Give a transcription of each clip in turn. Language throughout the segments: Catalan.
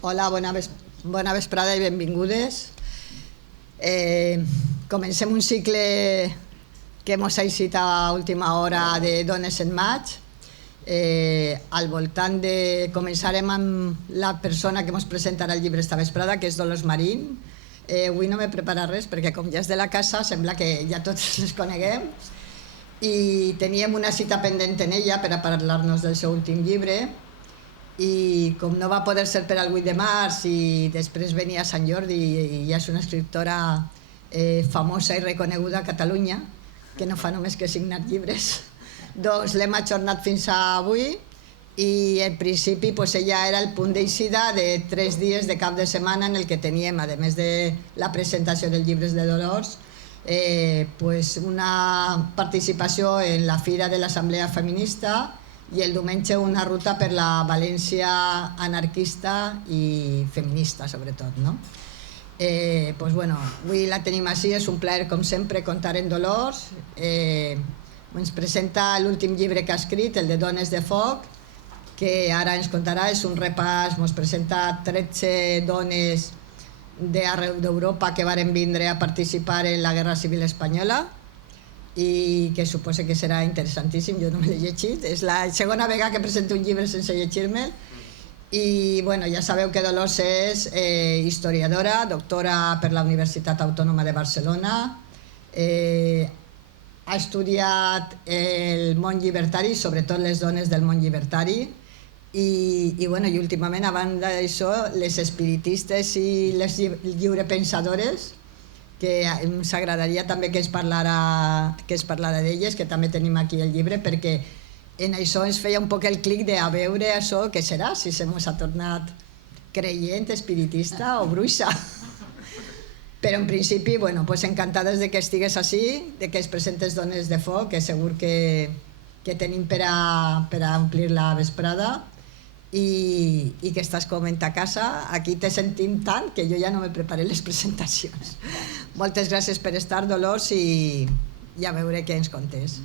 Hola, bona vesprada i benvingudes. Comencem un cicle que hem eixit a última hora de Dones en Maig. Al voltant de... Començarem amb la persona que ens presentarà el llibre esta vesprada, que és Dolors Marín. Avui no m'he preparat res perquè com ja és de la casa sembla que ja tots les coneguem i teníem una cita pendent en ella per a parlar-nos del seu últim llibre i com no va poder ser per al 8 de març i després venia a Sant Jordi i ja és una escriptora famosa i reconeguda a Catalunya, que no fa només que signar llibres, doncs l'hem ajornat fins a avui i en principi ella era el punt d'eixida de 3 dies de cap de setmana en el que teníem, a més de la presentació dels llibres de Dolors, una participació en la Fira de l'Assemblea Feminista i el diumenge una ruta per la València anarquista i feminista, sobretot. Avui la tenim així, és un plaer, com sempre, comptar en Dolors. Ens presenta l'últim llibre que ha escrit, el de Dones de Foc, que ara ens contarà, és un repàs, ens presenta 13 dones d'arreu d'Europa que varen vindre a participar en la Guerra Civil Espanyola i que suposo que serà interessantíssim, jo no me l'he llegit, és la segona vegada que presento un llibre sense llegir-me'l i ja sabeu que Dolors és historiadora, doctora per la Universitat Autònoma de Barcelona, ha estudiat el món llibertari, sobretot les dones del món llibertari i últimament, a banda d'això, les espiritistes i les lliurepensadores, que ens agradaria també que es parlara d'elles, que també tenim aquí el llibre, perquè en això ens feia un poc el clic de a veure això què serà, si se mos ha tornat creient, espiritista o bruixa. Però en principi, encantades de que estigues així, de que es presentes Dones de Foc, que segur que tenim per a omplir la vesprada i que estàs com en ta casa. Aquí te sentim tant que jo ja no me preparé les presentacions. Moltes gràcies per estar, Dolors, i a veure què ens contes.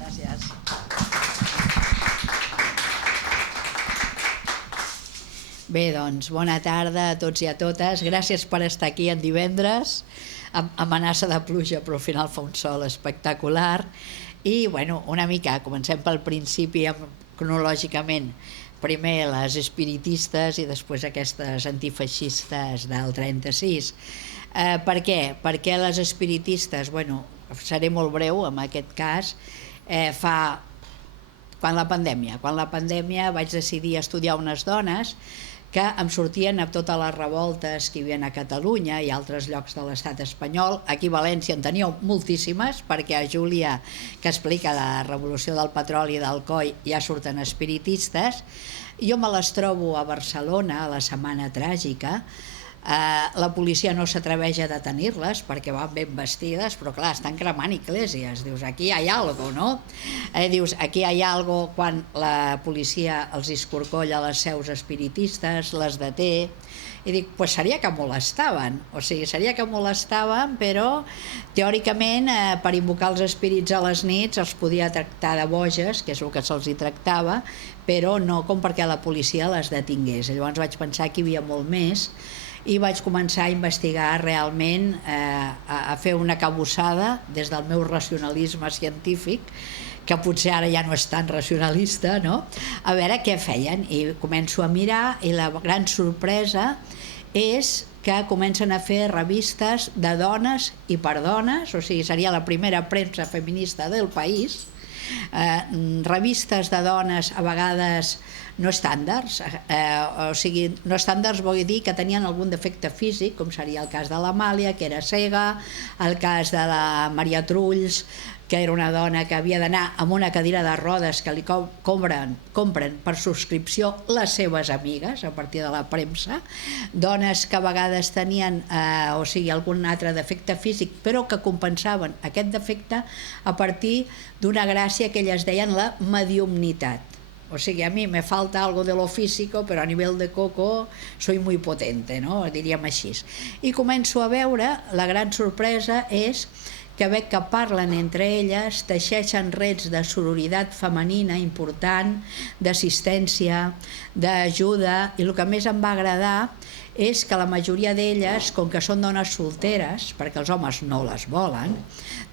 Gràcies. Bé, doncs, bona tarda a tots i a totes. Gràcies per estar aquí en divendres, amb amenaça de pluja, però al final fa un sol espectacular. I, una mica, comencem pel principi, cronològicament. Primer les espiritistes i després aquestes antifeixistes del 36. Per què? Perquè les espiritistes, seré molt breu en aquest cas, quan la pandèmia vaig decidir estudiar unes dones que em sortien a totes les revoltes que hi havia a Catalunya i altres llocs de l'estat espanyol. Aquí a València en teníeu moltíssimes, perquè a Júlia, que explica la revolució del petroli i del coll, ja surten espiritistes. Jo me les trobo a Barcelona, a la Setmana Tràgica. La policia no s'atreveix a detenir-les perquè van ben vestides, però clar, estan cremant esglésies. Dius, aquí hi ha alguna cosa, no? Dius, aquí hi ha alguna cosa quan la policia els escorcolla les seus espiritistes, les deté, i dic, doncs seria que molestaven, però teòricament per invocar els espírits a les nits els podia tractar de boges, que és el que se'ls hi tractava, però no com perquè la policia les detingués. Llavors vaig pensar que hi havia molt més i vaig començar a investigar realment, a fer una cabussada des del meu racionalisme científic, que potser ara ja no és tan racionalista, no? A veure què feien, i començo a mirar i la gran sorpresa és que comencen a fer revistes de dones i per dones, o sigui, seria la primera premsa feminista del país, revistes de dones a vegades no estàndards, o sigui, no estàndards vol dir que tenien algun defecte físic, com seria el cas de l'Amàlia, que era cega, el cas de la Maria Trulls, que era una dona que havia d'anar amb una cadira de rodes que li compren per subscripció les seves amigues a partir de la premsa, dones que a vegades tenien algun altre defecte físic però que compensaven aquest defecte a partir d'una gràcia que elles deien la mediumnitat. O sigui, a mi me falta algo de lo físico, però a nivell de coco soy muy potente, no? Diríem així. I començo a veure, la gran sorpresa és que veig que parlen entre elles, teixeixen rets de sororitat femenina important, d'assistència, d'ajuda, i el que més em va agradar és que la majoria d'elles, com que són dones solteres, perquè els homes no les volen,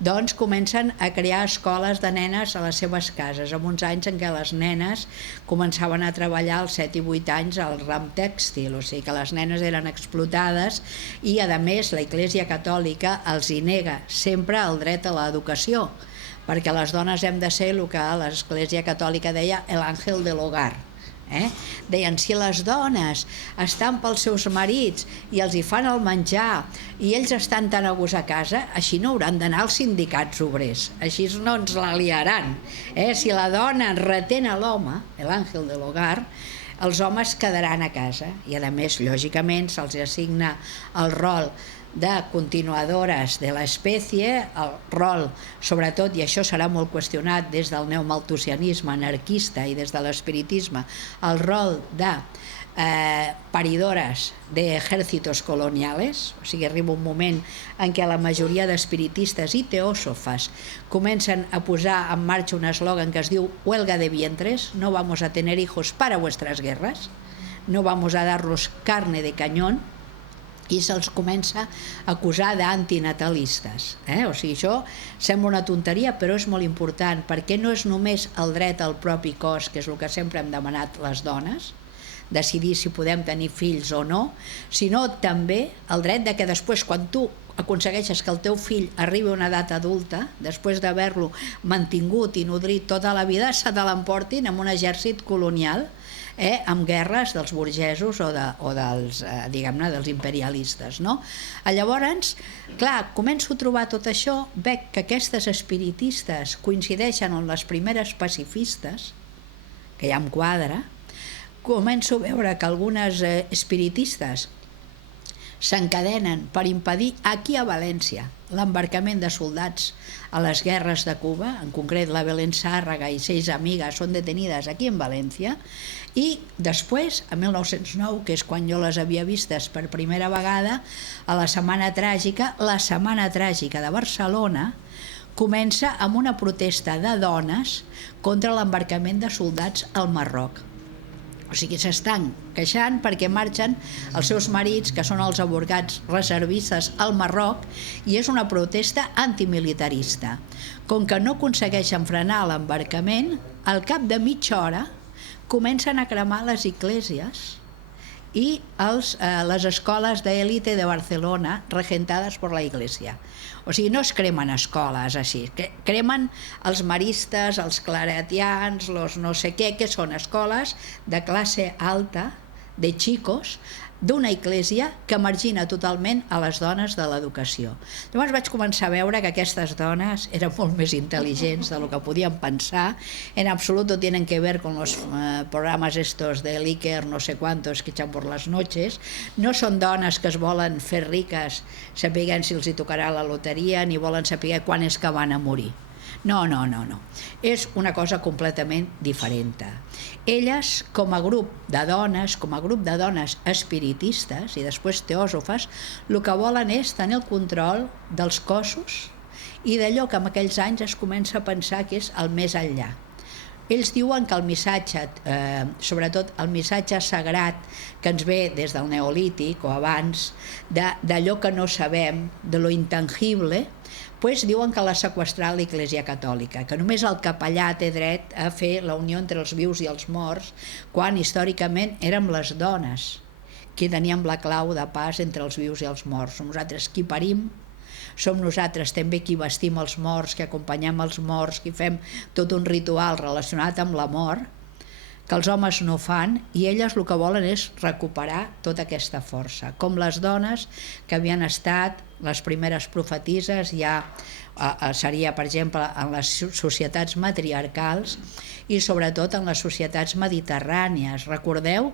doncs comencen a crear escoles de nenes a les seves cases, amb uns anys en què les nenes començaven a treballar als 7 i 8 anys al ram tèxtil, o sigui que les nenes eren explotades i, a més, la Iglésia Catòlica els hi nega sempre el dret a l'educació, perquè les dones hem de ser el que l'Església Catòlica deia l'àngel de l'hogar. Deien, si les dones estan pels seus marits i els hi fan el menjar i ells estan tan a gust a casa, així no hauran d'anar als sindicats obrers, així no ens la liaran. Si la dona retén a l'home, l'àngel de l'hogar, els homes quedaran a casa, i a més, lògicament, se'ls assigna el rol de continuadores de l'espècie, el rol, sobretot, i això serà molt qüestionat des del neomalthusianisme anarquista i des de l'espiritisme, el rol de paridores d'ejércitos coloniales, o sigui, arriba un moment en què la majoria d'espiritistes i teòsofes comencen a posar en marxa un eslògan que es diu huelga de vientres, no vamos a tener hijos para vuestras guerras, no vamos a darlos carne de cañón, i se'ls comença a acusar d'antinatalistes. O sigui, això sembla una tonteria, però és molt important, perquè no és només el dret al propi cos, que és el que sempre hem demanat les dones, decidir si podem tenir fills o no, sinó també el dret de que després, quan tu aconsegueixes que el teu fill arribi a una edat adulta, després d'haver-lo mantingut i nodrit tota la vida, se te l'emportin amb un exèrcit colonial, amb guerres dels burgesos o dels, diguem-ne, dels imperialistes, no? Llavors, clar, començo a trobar tot això, veig que aquestes espiritistes coincideixen amb les primeres pacifistes, que ja em quadra, començo a veure que algunes espiritistes s'encadenen per impedir aquí a València l'embarcament de soldats a les guerres de Cuba, en concret la Belén Sàrraga i 6 amigues són detenides aquí en València, i després, a 1909, que és quan jo les havia vistes per primera vegada, a la Setmana Tràgica de Barcelona comença amb una protesta de dones contra l'embarcament de soldats al Marroc. O sigui, s'estan queixant perquè marxen els seus marits, que són els avorgats reservistes al Marroc, i és una protesta antimilitarista. Com que no aconsegueixen frenar l'embarcament, al cap de mitja hora comencen a cremar les esglésies i les escoles d'élite de Barcelona regentades per la Iglesia. O sigui, no es cremen escoles així, cremen els maristes, els claretians, els no sé què, que són escoles de classe alta, de xicos, d'una església que margina totalment a les dones de l'educació. Llavors vaig començar a veure que aquestes dones eren molt més intel·ligents del que podíem pensar, en absolut no tienen que ver con los programas estos de Iker no sé cuántos que echan por las noches, no són dones que es volen fer riques sapiguent si els hi tocarà la loteria ni volen saber quan és que van a morir. No. És una cosa completament diferent. Elles, com a grup de dones espiritistes i després teòsofes, el que volen és tenir el control dels cossos i d'allò que en aquells anys es comença a pensar que és el més enllà. Ells diuen que el missatge, sobretot el missatge sagrat que ens ve des del Neolític o abans, d'allò que no sabem, de lo intangible, doncs diuen que l'ha seqüestrat l'Església Catòlica, que només el capellà té dret a fer la unió entre els vius i els morts, quan històricament érem les dones qui teníem la clau de pas entre els vius i els morts. Som nosaltres qui parim, som nosaltres també qui vestim els morts, qui acompanyem els morts, qui fem tot un ritual relacionat amb la mort, que els homes no fan, i elles el que volen és recuperar tota aquesta força. Com les dones que havien estat les primeres profetises, ja seria, per exemple, en les societats matriarcals i sobretot en les societats mediterrànies. Recordeu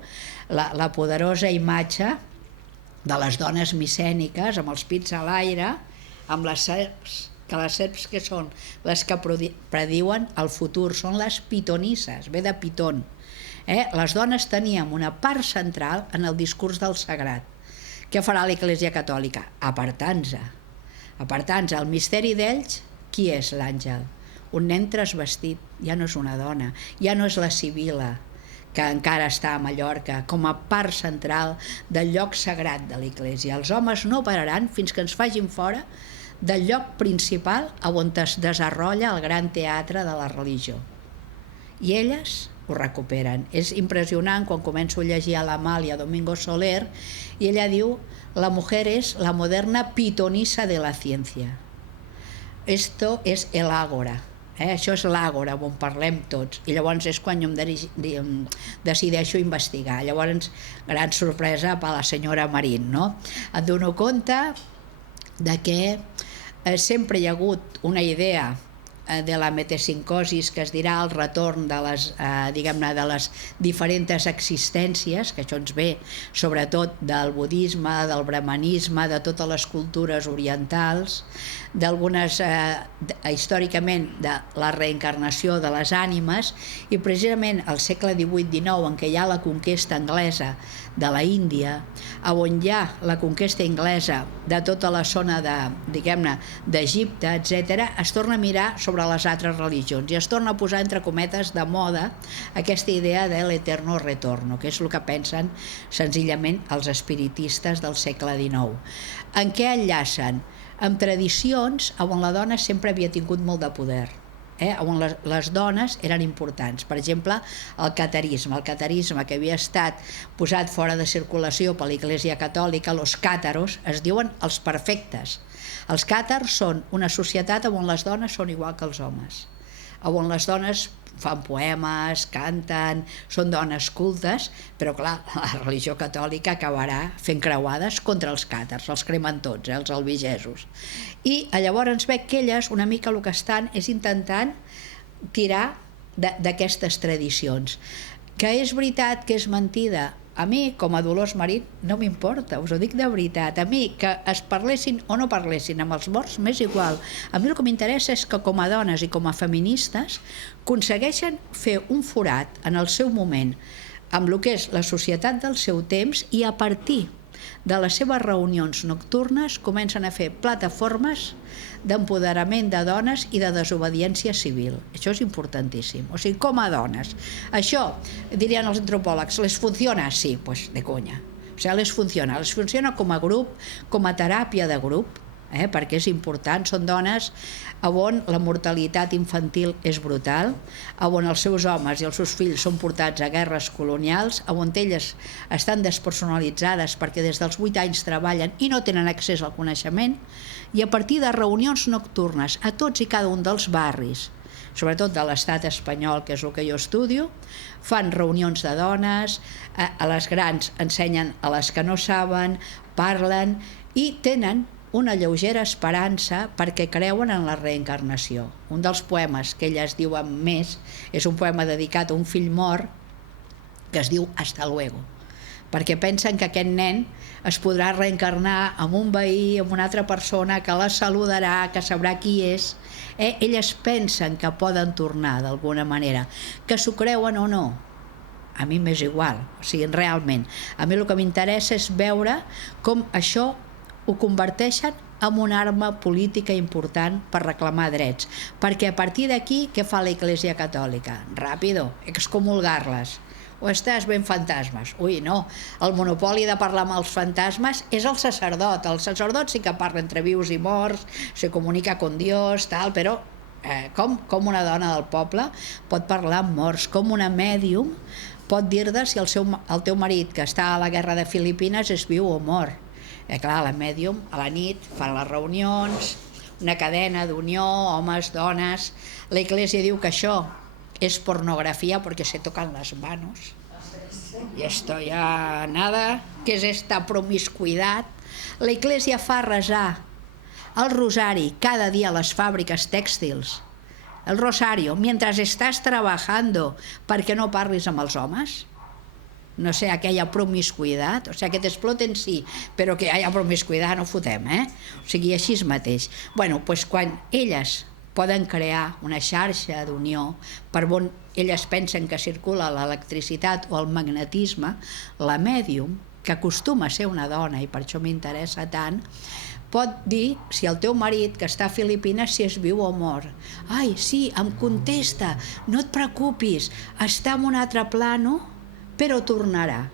la poderosa imatge de les dones micèniques amb els pits a l'aire, amb les serps, que les serps que són les que prediuen el futur, són les pitonisses, ve de pitón. Les dones teníem una part central en el discurs del sagrat. Què farà l'Església Catòlica? Apartant-se Apartant-se el misteri d'ells, qui és l'àngel? Un nen transvestit, ja no és una dona, ja no és la Sibil·la, que encara està a Mallorca, com a part central del lloc sagrat de l'Església. Els homes no pararan fins que ens facin fora del lloc principal on es desenrotlla el gran teatre de la religió. I elles ho recuperen. És impressionant quan començo a llegir a l'Amàlia Domingo Soler i ella diu: la mujer es la moderna pitonisa de la ciencia. Esto es el ágora. Això és l'àgora on parlem tots, i llavors és quan jo em decideixo investigar. Llavors, gran sorpresa per la senyora Marín, no? Em dono compte de que sempre hi ha hagut una idea de la metempsicosis, que es dirà el retorn de les, diguem-ne, de les diferents existències, que això ens ve sobretot del budisme, del brahmanisme, de totes les cultures orientals, d'algunes, històricament, de la reencarnació de les ànimes, i precisament al segle XVIII-XIX, en què hi ha la conquesta anglesa de la Índia, on hi ha la conquesta anglesa de tota la zona de, diguem-ne, d'Egipte, etc., es torna a mirar sobre les altres religions i es torna a posar entre cometes de moda aquesta idea de l'eterno retorno, que és el que pensen senzillament els espiritistes del segle XIX. En què enllacen? Amb tradicions on la dona sempre havia tingut molt de poder, on les dones eren importants. Per exemple, el catarisme que havia estat posat fora de circulació per l'Església Catòlica, los càtaros, es diuen els perfectes. Els càtars són una societat on les dones són igual que els homes, on les dones fan poemes, canten, són dones cultes, però clar, la religió catòlica acabarà fent creuades contra els càtars, els cremen tots, els albigesos. I llavors ens veig que elles una mica el que estan és intentant tirar d'aquestes tradicions. Que és veritat que és mentida? A mi, com a Dolors Marín, no m'importa, us ho dic de veritat. A mi, que es parlessin o no parlessin amb els morts, m'és igual. A mi el que m'interessa és que com a dones i com a feministes aconsegueixen fer un forat en el seu moment amb el que és la societat del seu temps i a partir de les seves reunions nocturnes comencen a fer plataformes d'empoderament de dones i de desobediència civil. Això és importantíssim. O sigui, com a dones. Això, dirien els antropòlegs, ¿les funciona? Sí, pues de conya. O sigui, les funciona com a grup, com a teràpia de grup, perquè és important. Són dones on la mortalitat infantil és brutal, on els seus homes i els seus fills són portats a guerres colonials, on elles estan despersonalitzades perquè des dels 8 anys treballen i no tenen accés al coneixement, i a partir de reunions nocturnes a tots i cada un dels barris, sobretot de l'estat espanyol, que és el que jo estudio, fan reunions de dones, a les grans ensenyen a les que no saben, parlen i tenen una lleugera esperança perquè creuen en la reencarnació. Un dels poemes que elles diuen més és un poema dedicat a un fill mort que es diu Hasta luego, perquè pensen que aquest nen es podrà reencarnar amb un veí, amb una altra persona que la saludarà, que sabrà qui és. Elles pensen que poden tornar d'alguna manera. Que s'ho creuen o no, a mi m'és igual. O sigui, realment, a mi el que m'interessa és veure com això ho converteixen en una arma política important per reclamar drets. Perquè a partir d'aquí, què fa l'Església Catòlica? Ràpido, excomulgar-les. O estàs ben fantasmes. Ui, no, el monopoli de parlar amb els fantasmes és el sacerdot. El sacerdot sí que parla entre vius i morts, se comunica con Dios, tal, però com una dona del poble pot parlar amb morts, com una mèdium pot dir-te si el teu marit que està a la guerra de Filipines és viu o mort. Clar, la mèdium a la nit fan les reunions, una cadena d'unió, homes, dones. L'Església diu que això es pornografía porque se tocan las manos. Y esto ya nada, que es esta promiscuidad. La Iglesia fa resar el rosari cada dia a les fàbriques tèxtils. El rosario, mientras estás trabajando, perquè no parlis amb els homes. No sé, aquella promiscuïtat, o sigui, que t'exploten sí, però que hi ha promiscuïtat no fotem, O sigui, així mateix. Bueno, doncs quan elles poden crear una xarxa d'unió per on elles pensen que circula l'electricitat o el magnetisme, la mèdium, que acostuma a ser una dona, i per això m'interessa tant, pot dir si el teu marit, que està a Filipines, si és viu o mort. Ai, sí, em contesta, no et preocupis, està en un altre plano, però tornarà.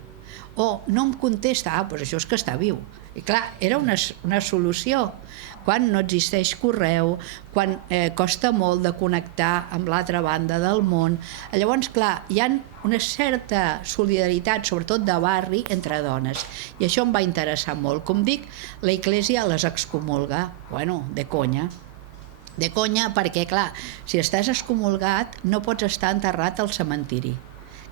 O no em contesta, doncs això és que està viu. I clar, era una solució. Quan no existeix correu, quan costa molt de connectar amb l'altra banda del món. Llavors, clar, hi ha una certa solidaritat, sobretot de barri, entre dones. I això em va interessar molt. Com dic, la Iglesia les excomulga. Bueno, de conya. De conya perquè, clar, si estàs excomulgat no pots estar enterrat al cementiri,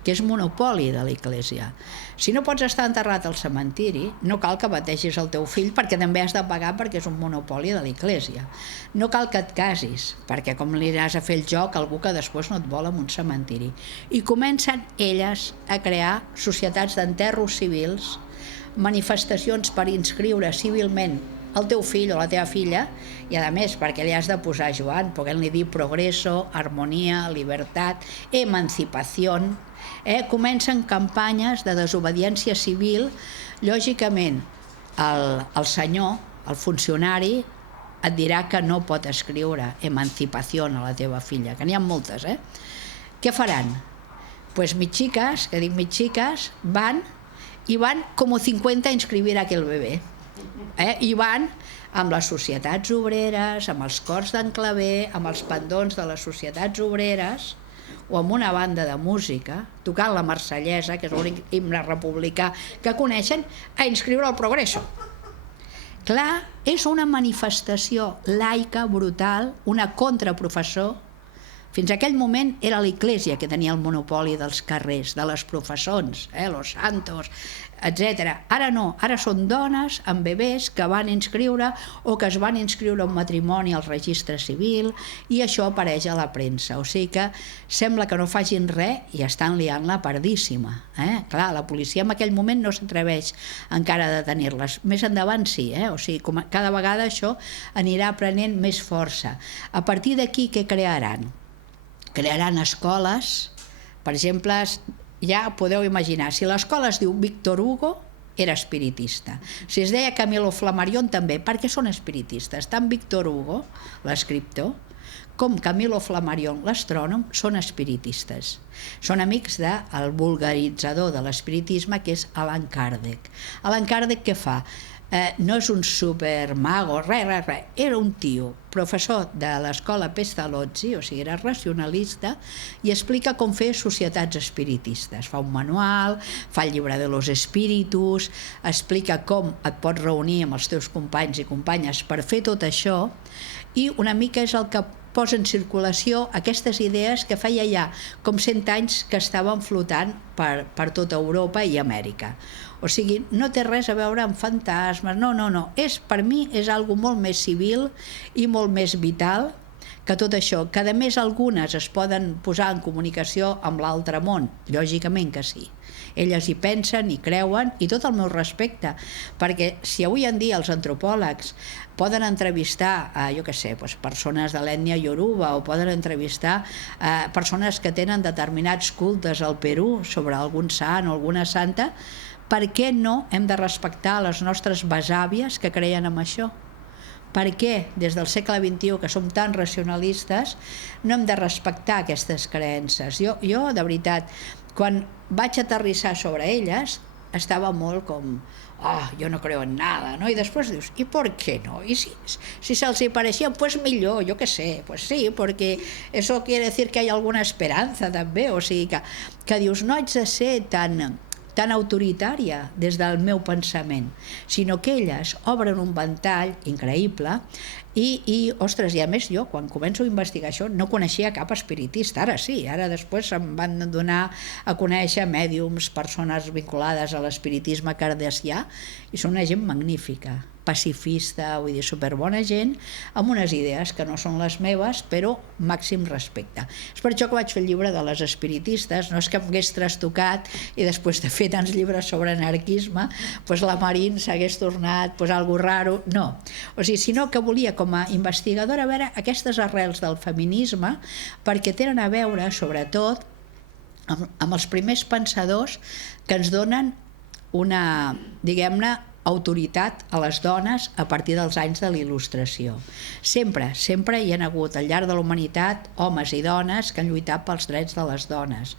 que és monopoli de l'Església. Si no pots estar enterrat al cementiri, no cal que bategis el teu fill perquè també has de pagar perquè és un monopoli de l'Església. No cal que et casis, perquè com li aniràs a fer el joc a algú que després no et vol en un cementiri. I comencen elles a crear societats d'enterros civils, manifestacions per inscriure civilment el teu fill o la teva filla, i a més perquè li has de posar Joan, podent-li dir progreso, armonia, libertat, emancipació. Comencen campanyes de desobediència civil. Lògicament, el senyor, el funcionari, et dirà que no pot escriure emancipació a la teva filla, que n'hi ha moltes. Què faran? Pues mis chicas, que dic mis chicas, van com 50 a inscribir aquel bebé. I van amb les societats obreres, amb els cors d'en Clavé, amb els pendons de les societats obreres, o amb una banda de música, tocant la Marsellesa, que és l'únic himne republicà que coneixen, a inscriure el Progreso. Clar, és una manifestació laica, brutal, una contraprofessor. Fins aquell moment era l'Església que tenia el monopoli dels carrers, de les professons, los santos, etc. Ara no, ara són dones amb bebès que van inscriure o que es van inscriure un matrimoni al registre civil, i això apareix a la premsa. O sigui que sembla que no facin res i estan liant-la pardíssima. Clar, la policia en aquell moment no s'atreveix encara a detenir-les. Més endavant sí, o sigui, cada vegada això anirà prenent més força. A partir d'aquí, què crearan? Crearan escoles, per exemple, ja podeu imaginar, si l'escola es diu Víctor Hugo, era espiritista. Si es deia Camilo Flammarion, també, perquè són espiritistes. Tant Víctor Hugo, l'escriptor, com Camilo Flammarion, l'astrònom, són espiritistes. Són amics del vulgaritzador de l'espiritisme, que és Allan Kardec. Allan Kardec què fa? No és un supermago, res. Era un tio, professor de l'escola Pestalozzi, o sigui, era racionalista, i explica com fer societats espiritistes. Fa un manual, fa el llibre de los espíritus, explica com et pots reunir amb els teus companys i companyes per fer tot això, i una mica és el que posa en circulació aquestes idees que feia ja com 100 anys que estaven flotant per tota Europa i Amèrica. O sigui, no té res a veure amb fantasmes, no. Per mi és algo molt més civil i molt més vital que tot això, que a més algunes es poden posar en comunicació amb l'altre món, lògicament que sí. Elles hi pensen, hi creuen, i tot el meu respecte, perquè si avui en dia els antropòlegs poden entrevistar, persones de l'ètnia ioruba, o poden entrevistar persones que tenen determinats cultes al Perú sobre algun sant o alguna santa, per què no hem de respectar les nostres besàvies que creien en això? Per què, des del segle XXI, que som tan racionalistes, no hem de respectar aquestes creences? Jo, de veritat, quan vaig aterrissar sobre elles, estava molt com, yo no creo en nada, ¿no? I després dius, ¿y por qué no? Y si se'ls hi pareixia, pues millor, yo qué sé, pues sí, porque eso quiere decir que hay alguna esperanza també, o sigui que dius, no haig de ser tan autoritària des del meu pensament, sinó que elles obren un ventall increïble i ostres, i a més jo, quan començo a investigar això, no coneixia cap espiritista, ara sí, ara després em van donar a conèixer mèdiums, persones vinculades a l'espiritisme cardesià, i són una gent magnífica, pacifista, vull dir, superbona gent, amb unes idees que no són les meves, però màxim respecte. És per això que vaig fer el llibre de les espiritistes, no és que em hagués trastocat i després de fer tants llibres sobre anarquisme, doncs la Marín s'hagués tornat algo raro, no. O sigui, sinó que volia com a investigadora veure aquestes arrels del feminisme, perquè tenen a veure, sobretot, amb els primers pensadors que ens donen una, diguem-ne, autoritat a les dones a partir dels anys de la Il·lustració. Sempre hi ha hagut al llarg de la humanitat homes i dones que han lluitat pels drets de les dones.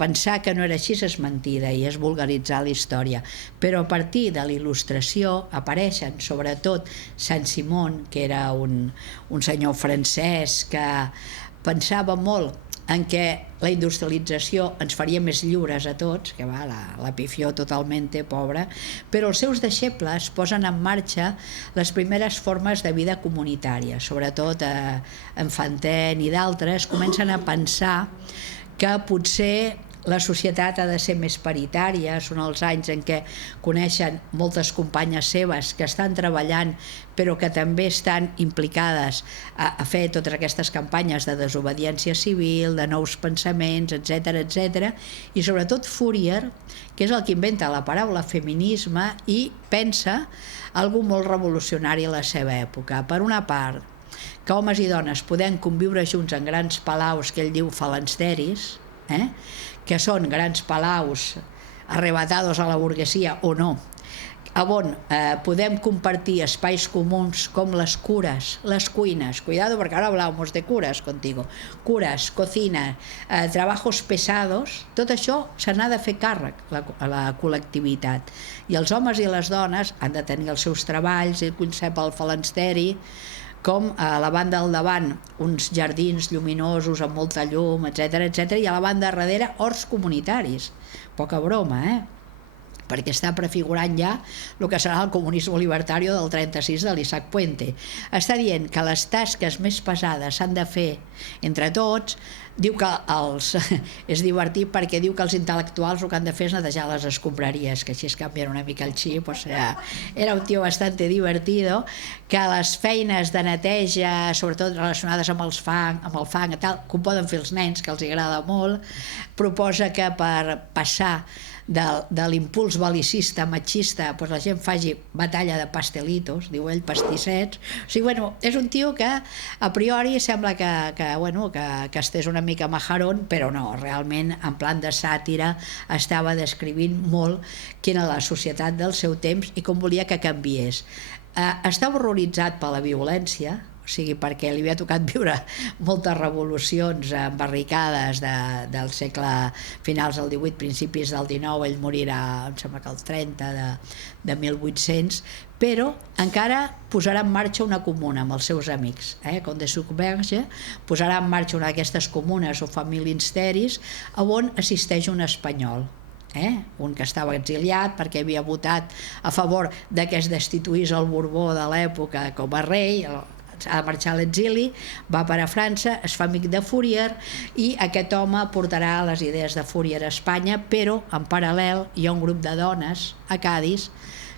Pensar que no era així és mentida i és vulgaritzar la història, però a partir de la Il·lustració apareixen sobretot Saint-Simon, que era un senyor francès que pensava molt en què la industrialització ens faria més lliures a tots, que va, la pifió totalment, pobra, però els seus deixebles posen en marxa les primeres formes de vida comunitària, sobretot en Fontaine i d'altres, comencen a pensar que potser la societat ha de ser més paritària. Són els anys en què coneixen moltes companyes seves que estan treballant però que també estan implicades a fer totes aquestes campanyes de desobediència civil, de nous pensaments, etc. I sobretot Fourier, que és el que inventa la paraula feminisme i pensa alguna molt revolucionari a la seva època. Per una part, que homes i dones podem conviure junts en grans palaus que ell diu falansteris, que són grans palaus arrebatados a la burguesia o no, on podem compartir espais comuns com les cures, les cuines, cuidado porque ahora hablábamos de curas contigo, cures, cocina, trabajos pesados, tot això se n'ha de fer càrrec a la col·lectivitat, i els homes i les dones han de tenir els seus treballs, el concep al falansteri, com a la banda al davant uns jardins lluminosos amb molta llum, etc, i a la banda darrere horts comunitaris. Poca broma, perquè està prefigurant ja el que serà el comunisme libertari del 36 de l'Isaac Puente. Està dient que les tasques més pesades s'han de fer entre tots. Diu que és divertit perquè diu que els intel·lectuals el que han de fer és netejar les escombraries, que així es canvien una mica el xip. Era un tio bastante divertido, que les feines de neteja, sobretot relacionades amb el fang i tal, que ho poden fer els nens, que els agrada molt. Proposa que per passar de l'impuls bel·licista, machista, la gent faci batalla de pastelitos, diu ell, pastissets. O sigui, és un tio que a priori sembla que estés una mica majarón, però no, realment en plan de sàtira estava descrivint molt quina era la societat del seu temps i com volia que canviés. Estava horroritzat per la violència, o sigui, perquè li havia tocat viure moltes revolucions embarricades del segle finals del 18, principis del 19, ell morirà, em sembla que el 30 de 1800, però encara posarà en marxa una comuna amb els seus amics, com de Sucberge, posarà en marxa una d'aquestes comunes o familinsteris on assisteix un espanyol, un que estava exiliat perquè havia votat a favor de que es destituís el Borbó de l'època com a rei, ha de marxar a l'exili, va per a França, es fa amic de Fourier i aquest home portarà les idees de Fourier a Espanya, però en paral·lel hi ha un grup de dones a Cadis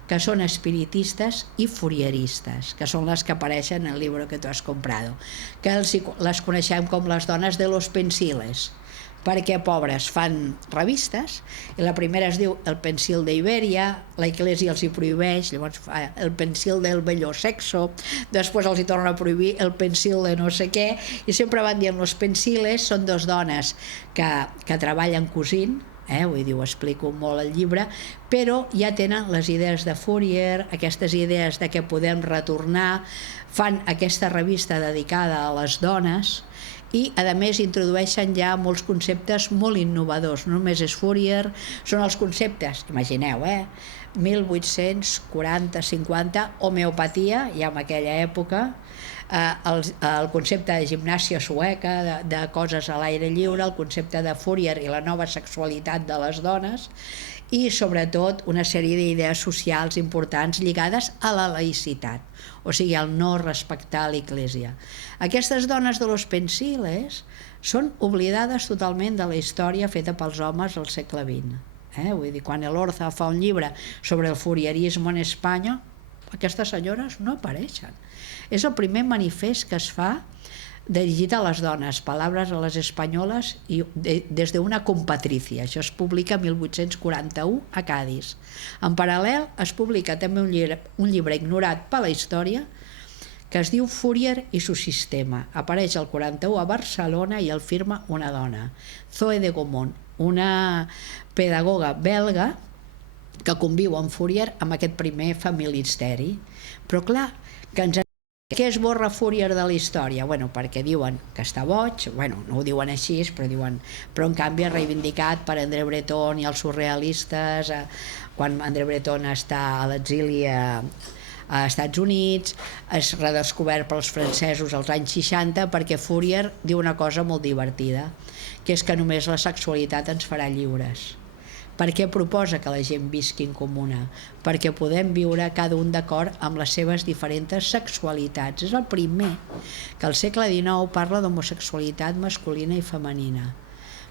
que són espiritistes i fourieristes, que són les que apareixen en el llibre que tu has comprado, que les coneixem com les dones de los pensiles, perquè, pobres, fan revistes, i la primera es diu El pensil d'Ibèria, la Iglesia els hi prohibeix, llavors fa El pensil del bello sexo, després els hi tornen a prohibir El pensil de no sé què, i sempre van dient los pensiles, són dos dones que treballen cosint, vull dir, ho explico molt al llibre, però ja tenen les idees de Fourier, aquestes idees de que podem retornar, fan aquesta revista dedicada a les dones, i a més introdueixen ja molts conceptes molt innovadors, no només és Fourier, són els conceptes, imagineu, 1840-50, homeopatia, ja en aquella època, el concepte de gimnàsia sueca, de coses a l'aire lliure, el concepte de Fourier i la nova sexualitat de les dones, i sobretot una sèrie d'idees socials importants lligades a la laïcitat, o sigui, al no respectar l'Església. Aquestes dones de los pensiles són oblidades totalment de la història feta pels homes al segle XX. Vull dir, quan l'Orza fa un llibre sobre el fourierisme en Espanya, aquestes senyores no apareixen. És el primer manifest que es fa dirigit a les dones, Palabras a les espanyoles i des d'una compatricia. Això es publica en 1841 a Cadis. En paral·lel es publica també un llibre ignorat per la història que es diu Fourier i su sistema. Apareix el 41 a Barcelona i el firma una dona, Zoe de Gaumont, una pedagoga belga que conviu amb Fourier amb aquest primer familisteri. Però clar, que ens què esborra Fourier de la història? Bueno, perquè diuen que està boig, bueno, no ho diuen així, però en canvi és reivindicat per André Breton i els surrealistes, quan André Breton està a l'exili a Estats Units, és redescobert pels francesos als anys 60, perquè Fourier diu una cosa molt divertida, que és que només la sexualitat ens farà lliures. Per què proposa que la gent visqui en comuna? Perquè podem viure cada un d'acord amb les seves diferents sexualitats. És el primer que al segle XIX parla d'homosexualitat masculina i femenina.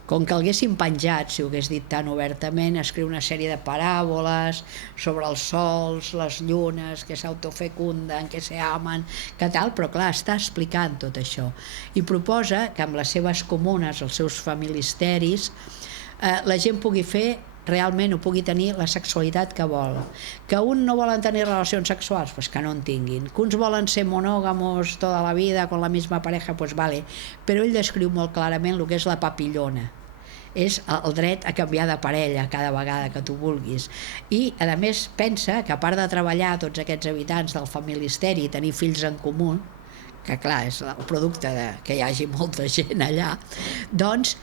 Com que l'haguessin penjat, si ho hagués dit tan obertament, escriu una sèrie de paràboles sobre els sols, les llunes, que s'autofecunden, que s'amen, que tal, però clar, està explicant tot això. I proposa que amb les seves comunes, els seus familisteris, la gent pugui fer realment, ho pugui tenir la sexualitat que vol. Que uns no volen tenir relacions sexuals, pues que no en tinguin. Que uns volen ser monògamos tota la vida con la misma pareja, pues vale. Però ell descriu molt clarament el que és la papillona. És el dret a canviar de parella cada vegada que tu vulguis. I, a més, pensa que a part de treballar tots aquests habitants del familisteri i tenir fills en comú, que clar, és el producte que hi hagi molta gent allà, doncs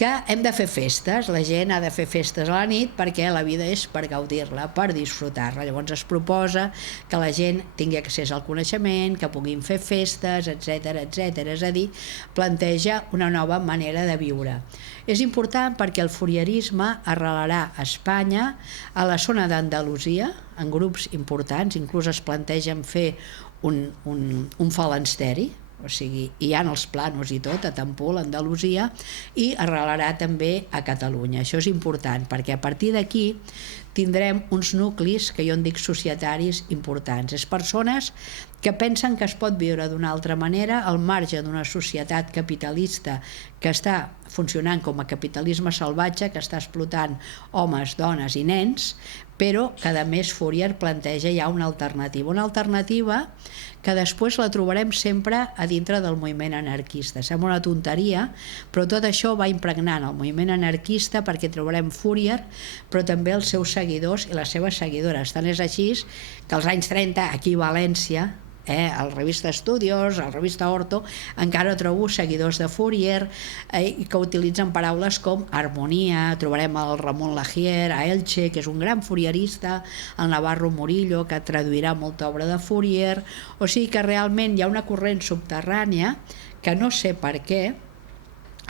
que hem de fer festes, la gent ha de fer festes a la nit perquè la vida és per gaudir-la, per disfrutar-la. Llavors es proposa que la gent tingui accés al coneixement, que puguin fer festes, etc etc. És a dir, planteja una nova manera de viure. És important perquè el fourierisme arrelarà a Espanya, a la zona d'Andalusia, en grups importants, inclús es plantegen fer un falansteri, o sigui, hi ha els planos i tot a Tampol, Andalusia, i arrelarà també a Catalunya. Això és important perquè a partir d'aquí tindrem uns nuclis que jo en dic societaris importants. És persones que pensen que es pot viure d'una altra manera al marge d'una societat capitalista que està funcionant com a capitalisme salvatge, que està explotant homes, dones i nens, però que a més Fourier planteja ja una alternativa que després la trobarem sempre a dintre del moviment anarquista. Sembla una tonteria, però tot això va impregnant el moviment anarquista perquè trobarem Fourier, però també els seus seguidors i les seves seguidores. Tant és així que als anys 30, aquí a València, a la revista Estudios, a la revista Orto, encara trobo seguidors de Fourier que utilitzen paraules com harmonia. Trobarem el Ramon Lagier a Elche, que és un gran fourierista, el Navarro Murillo, que traduirà molta obra de Fourier. O sigui que realment hi ha una corrent subterrània que no sé per què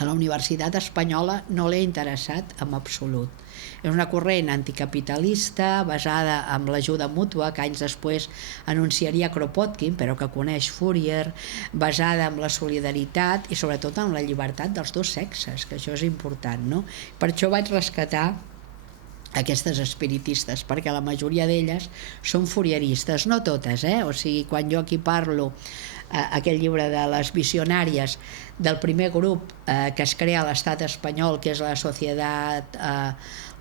a la Universitat Espanyola no l'he interessat en absolut. És una corrent anticapitalista basada en l'ajuda mútua que anys després anunciaria Kropotkin, però que coneix Fourier, basada en la solidaritat i sobretot en la llibertat dels dos sexes, que això és important, no? Per això vaig rescatar aquestes espiritistes, perquè la majoria d'elles són fourieristes, no totes, o sigui, quan jo aquí parlo aquell llibre de les visionàries del primer grup que es crea a l'estat espanyol, que és la Societat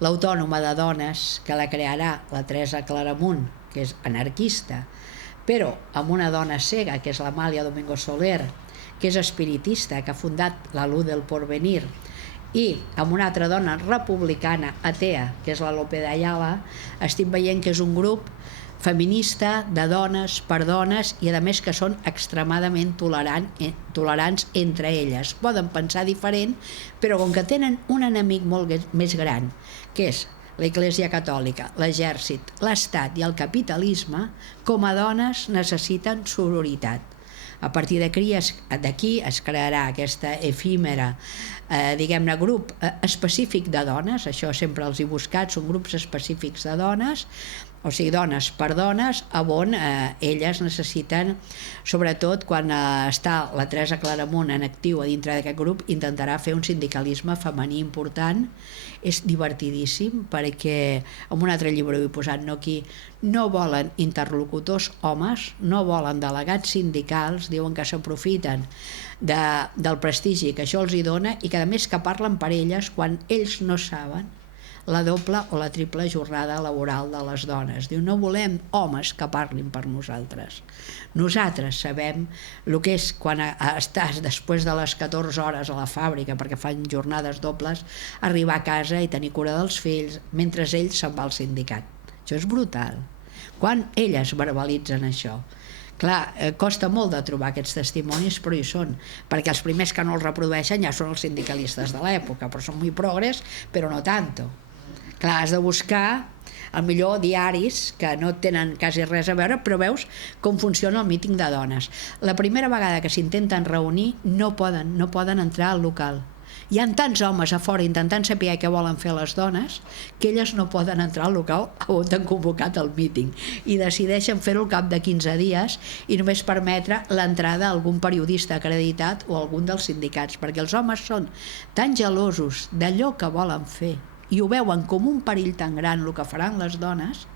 l'Autònoma de Dones, que la crearà la Teresa Claramunt, que és anarquista, però amb una dona cega, que és l'Amàlia Domingo Soler, que és espiritista, que ha fundat la Luz del Porvenir, i amb una altra dona republicana atea, que és la Lope de Ayala, estic veient que és un grup feminista de dones per dones i a més que són extremadament tolerants entre elles. Poden pensar diferent, però com que tenen un enemic molt més gran, que és l'Església Catòlica, l'exèrcit, l'Estat i el capitalisme, com a dones necessiten sororitat. A partir d'aquí es crearà aquesta efímera, diguem-ne, grup específic de dones, això sempre els he buscat, són grups específics de dones, o sigui, dones per dones, on elles necessiten, sobretot quan està la Teresa Claramunt en actiu a dintre d'aquest grup, intentarà fer un sindicalisme femení important. És divertidíssim perquè en un altre llibre ho he posat, no aquí, no volen interlocutors homes, no volen delegats sindicals, diuen que s'aprofiten del prestigi que això els hi dona i que a més que parlen per elles quan ells no saben la doble o la triple jornada laboral de les dones. Diu, no volem homes que parlin per nosaltres. Nosaltres sabem el que és quan estàs després de les 14 hores a la fàbrica, perquè fan jornades dobles, arribar a casa i tenir cura dels fills, mentre ell se'n va al sindicat. Això és brutal. Quan elles verbalitzen això? Clar, costa molt de trobar aquests testimonis, però hi són, perquè els primers que no els reprodueixen ja són els sindicalistes de l'època, però són molt progres, però no tanto. Clar, has de buscar, al millor, diaris que no tenen quasi res a veure, però veus com funciona el míting de dones. La primera vegada que s'intenten reunir no poden entrar al local. Hi ha tants homes a fora intentant saber què volen fer les dones que elles no poden entrar al local on han convocat el míting i decideixen fer-ho al cap de 15 dies i només permetre l'entrada a algun periodista acreditat o algun dels sindicats, perquè els homes són tan gelosos d'allò que volen fer i ho veuen com un perill tan gran el que faran les dones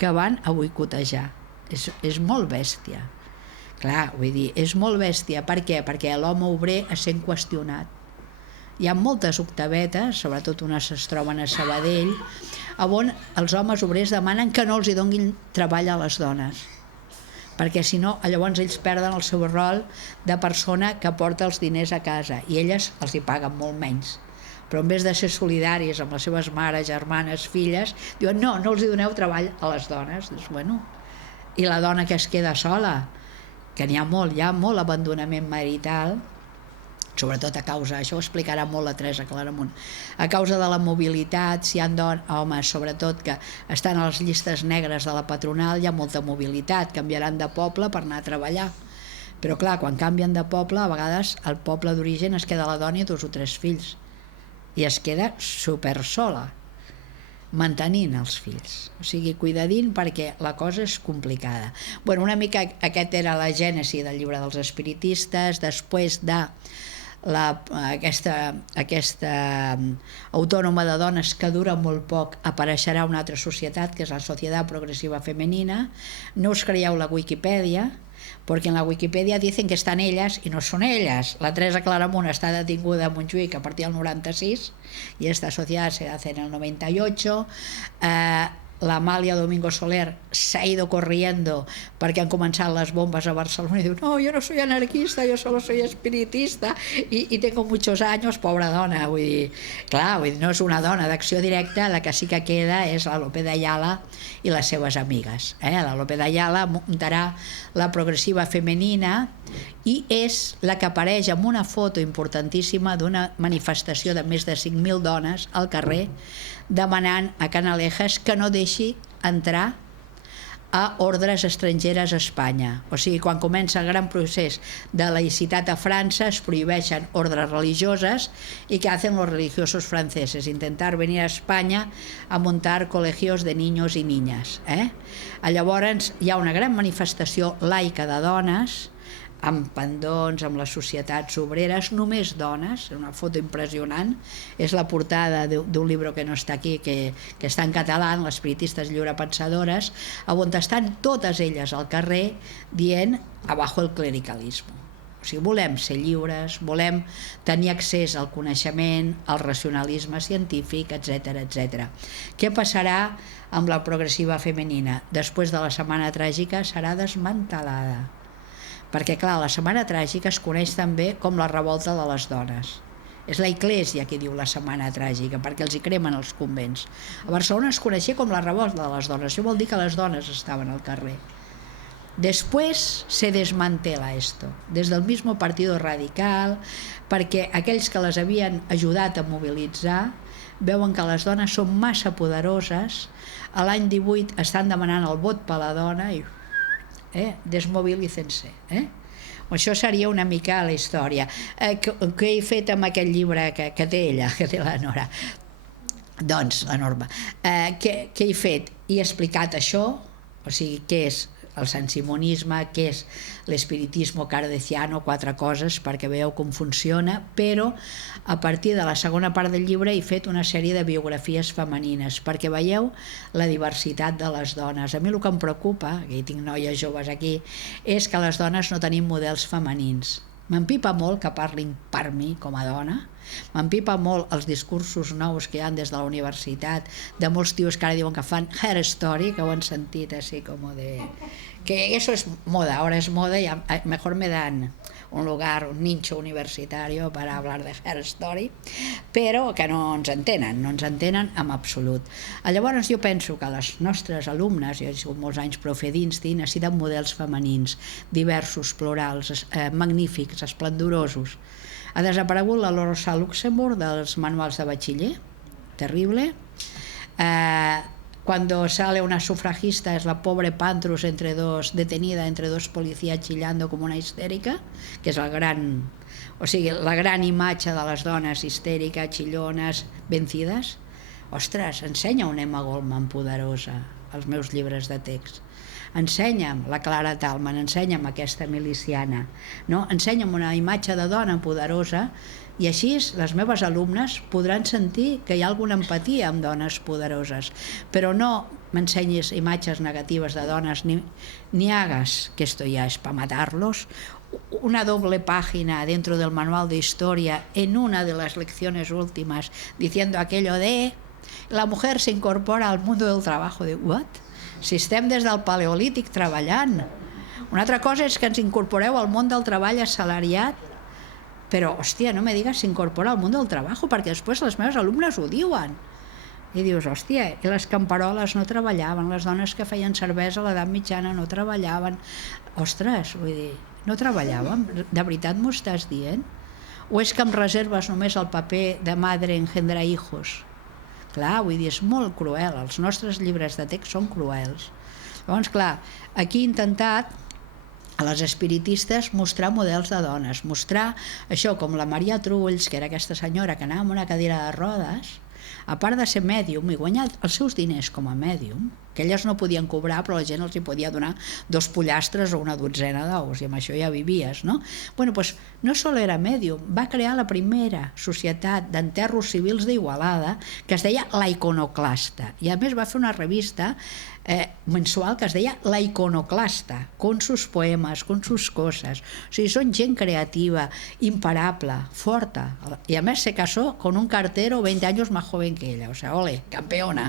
que van a boicotejar. És molt bèstia. Clar, vull dir, és molt bèstia. Per què? Perquè l'home obrer es sent qüestionat. Hi ha moltes octavetes, sobretot unes es troben a Sabadell, on els homes obrers demanen que no els hi donguin treball a les dones, perquè si no, llavors ells perden el seu rol de persona que porta els diners a casa i elles els hi paguen molt menys. Però en vez de ser solidaris amb les seves mares, germanes, filles, diuen no els hi doneu treball a les dones. Doncs, bueno, i la dona que es queda sola, que n'hi ha molt abandonament marital, sobretot a causa, això ho explicarà molt la Teresa Claramunt, a causa de la mobilitat, si hi ha homes sobretot que estan a les llistes negres de la patronal, hi ha molta mobilitat, canviaran de poble per anar a treballar, però clar, quan canvien de poble, a vegades el poble d'origen es queda la dona i 2 o 3 fills i es queda super sola mantenint els fills, o sigui, cuidadint perquè la cosa és complicada. Bueno, una mica aquest era la gènesi del llibre dels espiritistes. Després de aquesta autònoma de dones que dura molt poc, apareixerà una altra societat que és la Societat Progressiva Femenina. No us creieu la Wikipedia, porque en la Wikipedia dicen que están ellas y no son ellas. La Teresa Claramunt está detinguda en Montjuïc a partir del 96 y esta sociedad se hace en el 98. La Amalia Domingo Soler s'ha ido corriendo perquè han començat les bombes a Barcelona i diu, no, yo no soy anarquista, yo solo soy espiritista y tengo muchos años, pobra dona. Vull dir, clar, no és una dona d'acció directa, la que sí que queda és la Lope de Ayala i les seves amigues. La Lope de Ayala muntarà la Progressiva Femenina i és la que apareix amb una foto importantíssima d'una manifestació de més de 5.000 dones al carrer demanant a Canalejas que no deixi entrar a ordres estrangeres a Espanya. O sigui, quan comença el gran procés de laïcitat a França, es prohibeixen ordres religioses i què hacen los religiosos franceses? Intentar venir a Espanya a muntar colegios de niños y niñas. Llavors hi ha una gran manifestació laica de dones amb pendons, amb les societats obreres, només dones, una foto impressionant, és la portada d'un llibre que no està aquí, que està en català, Les espiritistes lliurepensadores, on estan totes elles al carrer dient abajo el clericalismo. O sigui, volem ser lliures, volem tenir accés al coneixement, al racionalisme científic, etc etc. Què passarà amb la Progressiva Femenina? Després de la Setmana Tràgica serà desmantelada. Perquè, clar, la Setmana Tràgica es coneix també com la revolta de les dones. És la Iglésia qui diu la Setmana Tràgica, perquè els hi cremen els convents. A Barcelona es coneixia com la revolta de les dones. Això vol dir que les dones estaven al carrer. Después se desmantela esto, des del mismo Partido Radical, perquè aquells que les havien ajudat a mobilitzar veuen que les dones són massa poderoses. A l'any 18 estan demanant el vot per la dona i desmobilícense. Això seria una mica la història. Què he fet amb aquest llibre que té ella, que té la Nora? Doncs, la Norma. Què he fet? He explicat això, o sigui, què és el sensimonisme, què és l'espiritismo kardeciano, 4 coses perquè veieu com funciona, però a partir de la segona part del llibre he fet una sèrie de biografies femenines perquè veieu la diversitat de les dones. A mi el que em preocupa, que hi tinc noies joves aquí, és que les dones no tenim models femenins. M'empipa molt que parlin per mi com a dona, m'empipa molt els discursos nous que hi ha des de la universitat, de molts tios que ara diuen que fan hair story, que ho han sentit així com de... que eso es moda, ahora es moda y mejor me dan un lugar, un nicho universitario para hablar de hair story, però que no ens entenen en absolut. Llavors jo penso que les nostres alumnes, jo he sigut molts anys profe d'Insti, necessiten models femenins, diversos, plurals, magnífics, esplendorosos. Ha desaparegut la Rosa Luxemburg dels manuals de batxiller, terrible. Cuando sale una sufragista es la pobre Pantrus detenida entre dos policías chillando como una histérica, que és la gran imatge de les dones histèriques, xillones, vencides. Ostres, ensenya una Emma Goldman poderosa als meus llibres de text. Ensenya'm la Clara Talman, ensenya'm aquesta miliciana, no? Ensenya'm una imatge de dona poderosa i així les meves alumnes podran sentir que hi ha alguna empatia amb dones poderoses, però no m'ensenyis imatges negatives de dones ni hagas, que esto ya es para matarlos, una doble página dentro del manual de historia en una de las lecciones últimas diciendo aquello de la mujer se incorpora al mundo del trabajo. De what? Si estem des del paleolític treballant. Una altra cosa és que ens incorporeu al món del treball assalariat, però, hòstia, no me digues s'incorpora al món del treball, perquè després les meves alumnes ho diuen. I dius, hòstia, i les camperoles no treballaven, les dones que feien cervesa a l'edat mitjana no treballaven. Ostres, vull dir, no treballàvem? De veritat m'ho estàs dient? O és que em reserves només el paper de madre engendra hijos? Clar, vull dir, és molt cruel, els nostres llibres de text són cruels. Llavors, clar, aquí he intentat a les espiritistes mostrar models de dones, mostrar això com la Maria Trulls, que era aquesta senyora que anava amb una cadira de rodes, a part de ser mèdium i guanyar els seus diners com a mèdium, que elles no podien cobrar però la gent els hi podia donar 2 pollastres o una dotzena d'ous i amb això ja vivies, no? Bueno, doncs no sol era mèdium, va crear la primera societat d'enterros civils d'Igualada que es deia La Iconoclasta i a més va fer una revista mensual que es deia La Iconoclasta, con sus poemas, con sus cosas. O sigui, són gent creativa, imparable, forta, i a més se casó con un cartero 20 anys més joven que ella, o sea, ole, campeona,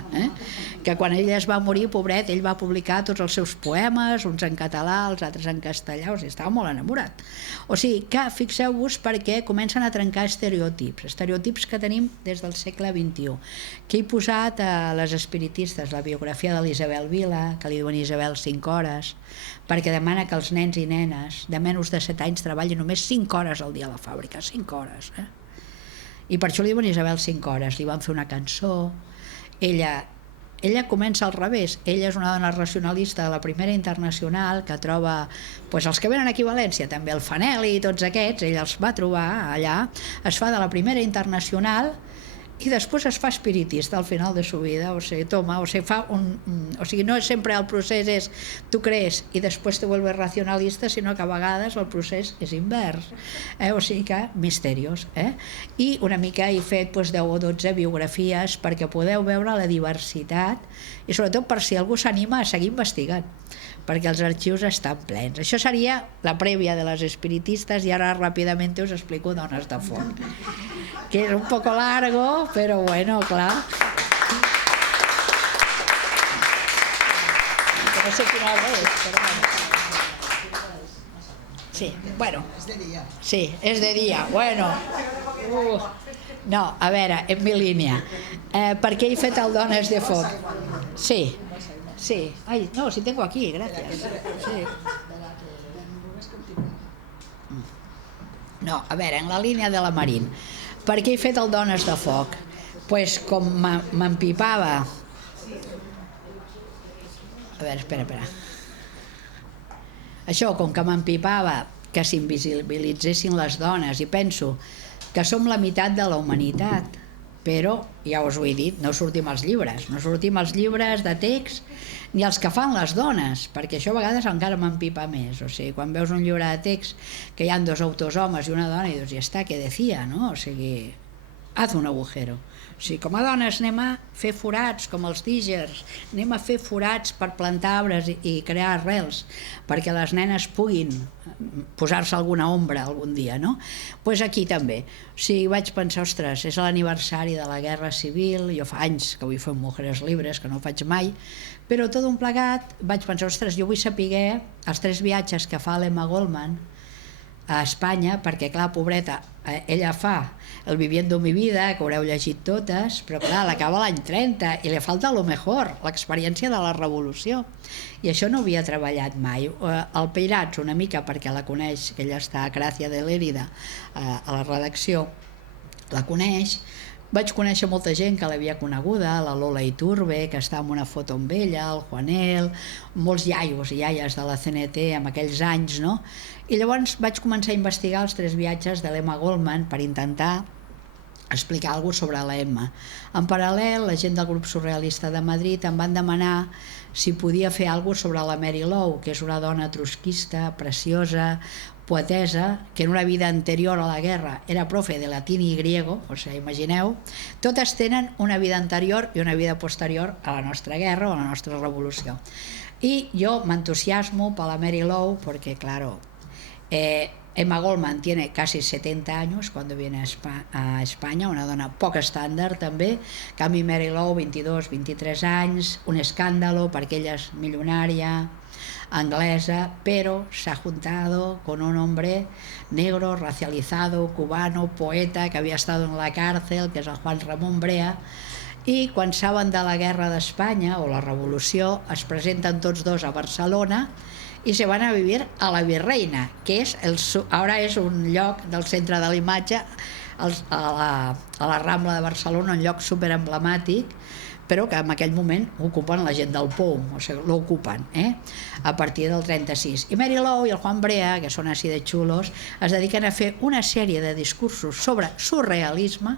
que quan ella es va morir, pobret, ell va publicar tots els seus poemes, uns en català, els altres en castellà, o sigui, estava molt enamorat. O sigui, que fixeu-vos perquè comencen a trencar estereotips que tenim des del segle XXI, que he posat a les espiritistes la biografia de l'Isabel Vila, que li diuen Isabel 5 hores, perquè demana que els nens i nenes de menys de 7 anys treballin només 5 hores al dia a la fàbrica, 5 hores. I per això li diuen Isabel 5 hores, li van fer una cançó. Ella comença al revés, ella és una dona racionalista de la Primera Internacional que troba els que venen aquí a València, també el Fanelli i tots aquests, ella els va trobar allà, es fa de la Primera Internacional i després es fa espiritista al final de su vida, o sigui, no sempre el procés és tu crees i després te vuelves racionalista, sinó que a vegades el procés és invers, o sigui que misterios, i una mica he fet 10 o 12 biografies perquè podeu veure la diversitat i sobretot per si algú s'anima a seguir investigant, perquè els arxius estan plens. Això seria la prèvia de les espiritistes i ara ràpidament us explico Dones de Foc, que és un poco largo, però bueno, clar. No sé quina hora és, però bueno. Sí, bueno. És de dia. Sí, és de dia, bueno. No, a veure, en mi línia. Per què he fet el Dones de Foc? Sí. Sí, ay, no, sí tengo aquí, gracias. Sí. No, a veure, en la línia de la Marín. Per què he fet el Dones de Foc? Pues com m'empipava... A veure, espera. Això, com que m'empipava que s'invisibilitzessin les dones i penso que som la meitat de la humanitat, però, ja us ho he dit, no sortim als llibres de text ni els que fan les dones, perquè això a vegades encara m'empipa més. O sigui, quan veus un llibre de text que hi ha 2 autors homes i una dona i dius, ja està, què decía, no? O sigui, haz un agujero. O sigui, com a dones anem a fer forats, com els dígers, anem a fer forats per plantar arbres i crear arrels, perquè les nenes puguin posar-se alguna ombra algun dia, no? Doncs aquí també. O sigui, vaig pensar, ostres, és l'aniversari de la Guerra Civil, jo fa anys que vull fer Mujeres Libres, que no ho faig mai, però tot un plegat vaig pensar, ostres, jo vull saber els 3 viatges que fa l'Emma Goldman a Espanya, perquè clar, pobreta, ella fa El viviendo mi vida, que haureu llegit totes, però clar, l'acaba l'any 30 i li falta lo mejor, l'experiència de la revolució, i això no havia treballat mai. El Peirats una mica perquè la coneix, que ella està a Gràcia de Lérida a la redacció, la coneix. Vaig conèixer molta gent que l'havia coneguda, la Lola Iturbe, que està en una foto amb ella, el Juanel, molts iaios i iaies de la CNT en aquells anys, no? I llavors vaig començar a investigar els 3 viatges de l'Emma Goldman per intentar explicar alguna cosa sobre l'Emma. En paral·lel, la gent del grup surrealista de Madrid em van demanar si podia fer alguna cosa sobre la Mary Lou, que és una dona trotskista, preciosa, poetesa, que en una vida anterior a la guerra era profe de latín y griego, o sigui, imagineu, totes tenen una vida anterior i una vida posterior a la nostra guerra o a la nostra revolució. I jo m'entusiasmo per la Mary Lou porque, claro, Emma Goldman tiene casi 70 años cuando viene a España, una dona poc estàndard també, en canvi Mary Lou 22, 23 anys, un escàndalo perquè ella és milionària, inglesa, pero se ha juntado con un hombre negro, racializado, cubano, poeta, que había estado en la cárcel, que és el Juan Ramón Brea, i quan saben de la guerra d'Espanya o la revolució es presenten tots dos a Barcelona i se van a vivir a la Virreina, que és ara és un lloc del centre de l'imatge a la Rambla de Barcelona, un lloc superemblemàtic, però que en aquell moment ocupen la gent del POUM, o sigui, l'ocupen, a partir del 36. I Mary Lou i el Juan Brea, que són així de xulos, es dediquen a fer una sèrie de discursos sobre surrealisme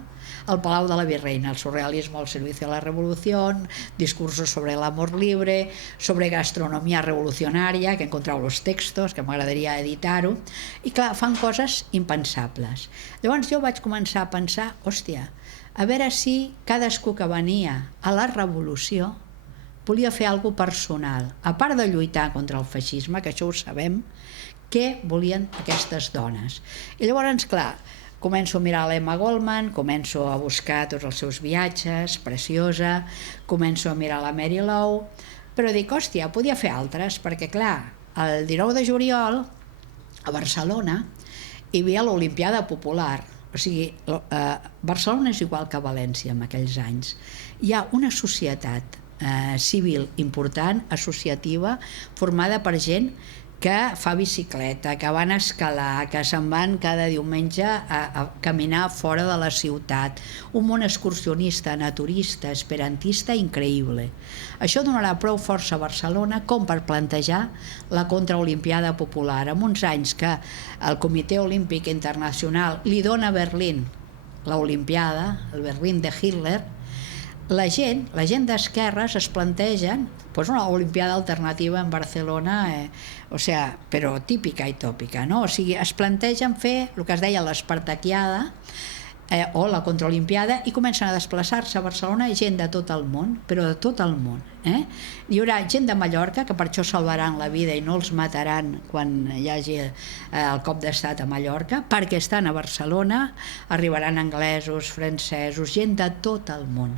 al Palau de la Virreina, el surrealismo al servicio de la revolución, discursos sobre el amor libre, sobre gastronomia revolucionària, que encontreu els textos, que m'agradaria editar-ho, i clar, fan coses impensables. Llavors jo vaig començar a pensar, hòstia, a veure si cadascú que venia a la revolució volia fer alguna cosa personal, a part de lluitar contra el feixisme, que això ho sabem, què volien aquestes dones. I llavors, clar, començo a mirar l'Emma Goldman, començo a buscar tots els seus viatges, preciosa, començo a mirar la Mary Lou, però dic, hòstia, podia fer altres, perquè clar, el 19 de juliol a Barcelona hi havia l'Olimpiada Popular. O sigui, Barcelona és igual que València en aquells anys. Hi ha una societat civil important, associativa, formada per gent que fa bicicleta, que van a escalar, que se'n van cada diumenge a caminar fora de la ciutat. Un món excursionista, naturista, esperantista increïble. Això donarà prou força a Barcelona com per plantejar la contraolimpiada popular. En uns anys que el Comitè Olímpic Internacional li dona a Berlín l'Olimpiada, el Berlín de Hitler, la gent d'esquerres es plantegen una olimpiada alternativa en Barcelona, o sigui, però típica i tòpica, no? O sigui, es plantegen fer el que es deia l'espartaquiada o la contraolimpiada i comencen a desplaçar-se a Barcelona gent de tot el món, però de tot el món. Hi haurà gent de Mallorca, que per això salvaran la vida i no els mataran quan hi hagi el cop d'estat a Mallorca, perquè estan a Barcelona, arribaran anglesos, francesos, gent de tot el món.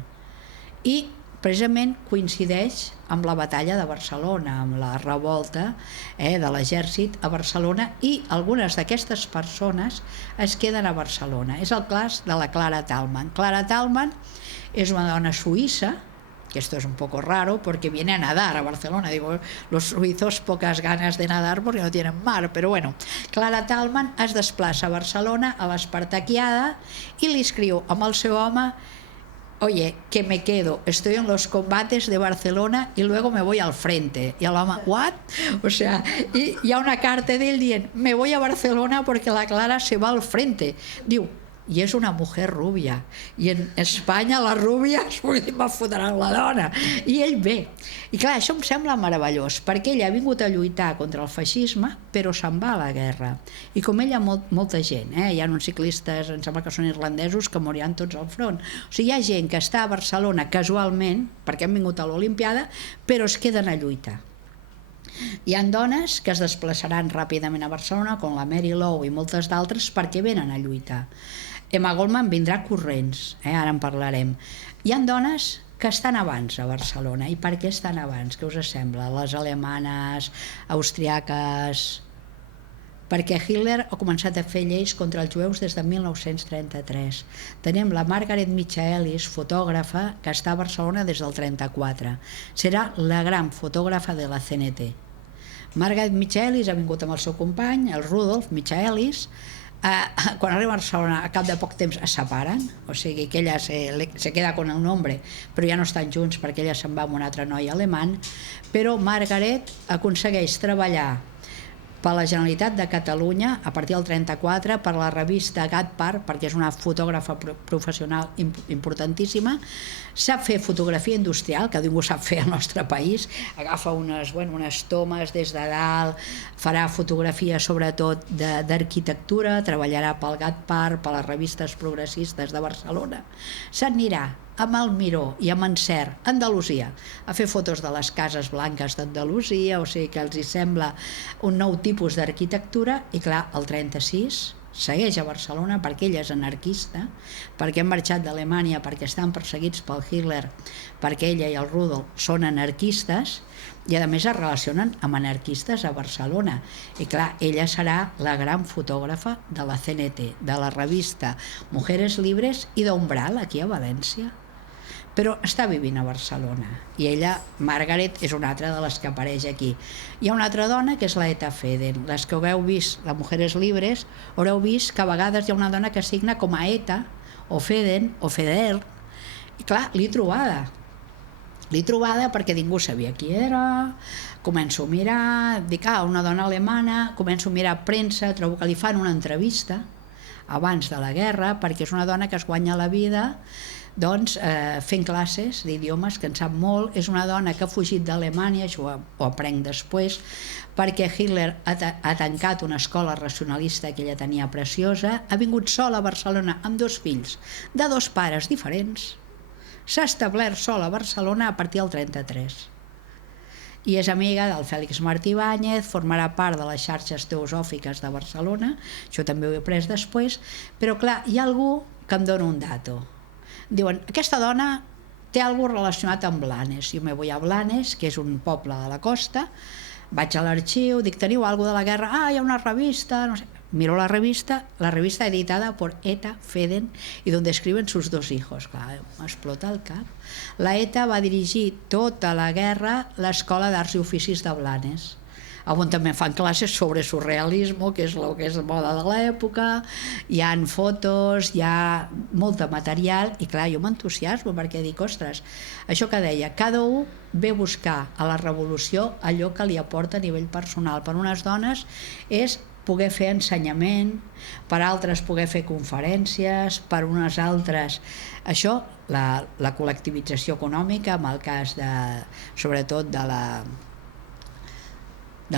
I precisament coincideix amb la batalla de Barcelona, amb la revolta de l'exèrcit a Barcelona, i algunes d'aquestes persones es queden a Barcelona. És el cas de la Clara Tallman. Clara Tallman és una dona suïssa, que esto es un poco raro porque viene a nadar a Barcelona. Digo, los suizos pocas ganas de nadar porque no tienen mar, pero bueno, Clara Tallman es desplaça a Barcelona a l'espartaquiada i li escriu amb el seu home: oye, que me quedo, estoy en los combates de Barcelona y luego me voy al frente. Y el home, what? O sea, y hi ha una carta d'ell dient, me voy a Barcelona porque la Clara se va al frente. Diu, i és una mujer rubia, i en Espanya la rubia me fotran la dona, i ell ve. I clar, això em sembla meravellós, perquè ell ha vingut a lluitar contra el feixisme, però se'n va a la guerra. I com ella, molta gent, hi ha uns ciclistes, em sembla que són irlandesos, que moriran tots al front. O sigui, hi ha gent que està a Barcelona casualment, perquè han vingut a l'Olimpiada, però es queden a lluitar. Hi ha dones que es desplaçaran ràpidament a Barcelona, com la Mary Lou i moltes d'altres, perquè venen a lluitar. Emma Goldman vindrà corrents, ara en parlarem. Hi ha dones que estan abans a Barcelona. I per què estan abans? Què us sembla? Les alemanes, austriaques... Perquè Hitler ha començat a fer lleis contra els jueus des de 1933. Tenim la Margaret Michaelis, fotògrafa, que està a Barcelona des del 34. Serà la gran fotògrafa de la CNT. Margaret Michaelis ha vingut amb el seu company, el Rudolf Michaelis. Quan arriba a Barcelona, a cap de poc temps es separen, o sigui que ella se queda con el nombre, però ja no estan junts perquè ella se'n va amb un altre noi alemany. Però Margaret aconsegueix treballar per la Generalitat de Catalunya a partir del 34, per la revista Gat Part, perquè és una fotògrafa professional importantíssima. Sap fer fotografia industrial, que ningú sap fer al nostre país. Agafa unes tomes des de dalt, farà fotografia sobretot d'arquitectura, treballarà pel Gat Part, per les revistes progressistes de Barcelona. S'anirà amb el Miró i amb Encert, a Andalusia, a fer fotos de les cases blanques d'Andalusia, o sigui que els hi sembla un nou tipus d'arquitectura. I clar, el 36 segueix a Barcelona perquè ella és anarquista, perquè han marxat d'Alemanya perquè estan perseguits pel Hitler, perquè ella i el Rudolf són anarquistes, i a més es relacionen amb anarquistes a Barcelona. I clar, ella serà la gran fotògrafa de la CNT, de la revista Mujeres Libres i d'Umbral, aquí a València. Però està vivint a Barcelona, i ella, Margaret, és una altra de les que apareix aquí. Hi ha una altra dona que és la Eta Feden. Les que haureu vist les Mujeres Libres haureu vist que a vegades hi ha una dona que signa com a Eta o Feden o Feder, i clar, l'he trobada perquè ningú sabia qui era. Començo a mirar, dic, una dona alemana, començo a mirar premsa, trobo que li fan una entrevista abans de la guerra, perquè és una dona que es guanya la vida fent classes d'idiomes, que en sap molt. És una dona que ha fugit d'Alemanya, això ho aprenc després, perquè Hitler ha tancat una escola racionalista que ella tenia preciosa, ha vingut sola a Barcelona amb 2 fills, de 2 pares diferents. S'ha establert sola a Barcelona a partir del 33. I és amiga del Fèlix Martí Báñez, formarà part de les xarxes teosòfiques de Barcelona, això també ho he après després, però clar, hi ha algú que em dona un dato. Diuen, aquesta dona té alguna cosa relacionat amb Blanes. Jo me voy a Blanes, que és un poble de la costa, vaig a l'arxiu, dic, teniu alguna de la guerra? Hi ha una revista, no sé. Miro la revista editada por Eta Feden y donde escriben sus 2 hijos. Clar, m'explota el cap. La Eta va dirigir tota la guerra l'Escola d'Arts i Oficis de Blanes, on també fan classes sobre surrealisme, que és el que és moda de l'època. Hi ha fotos, hi ha molt de material, i clar, jo m'entusiasmo perquè dic, ostres, això que deia, cada un ve a buscar a la revolució allò que li aporta a nivell personal. Per unes dones és poder fer ensenyament, per altres poder fer conferències, per unes altres això, la col·lectivització econòmica, en el cas sobretot de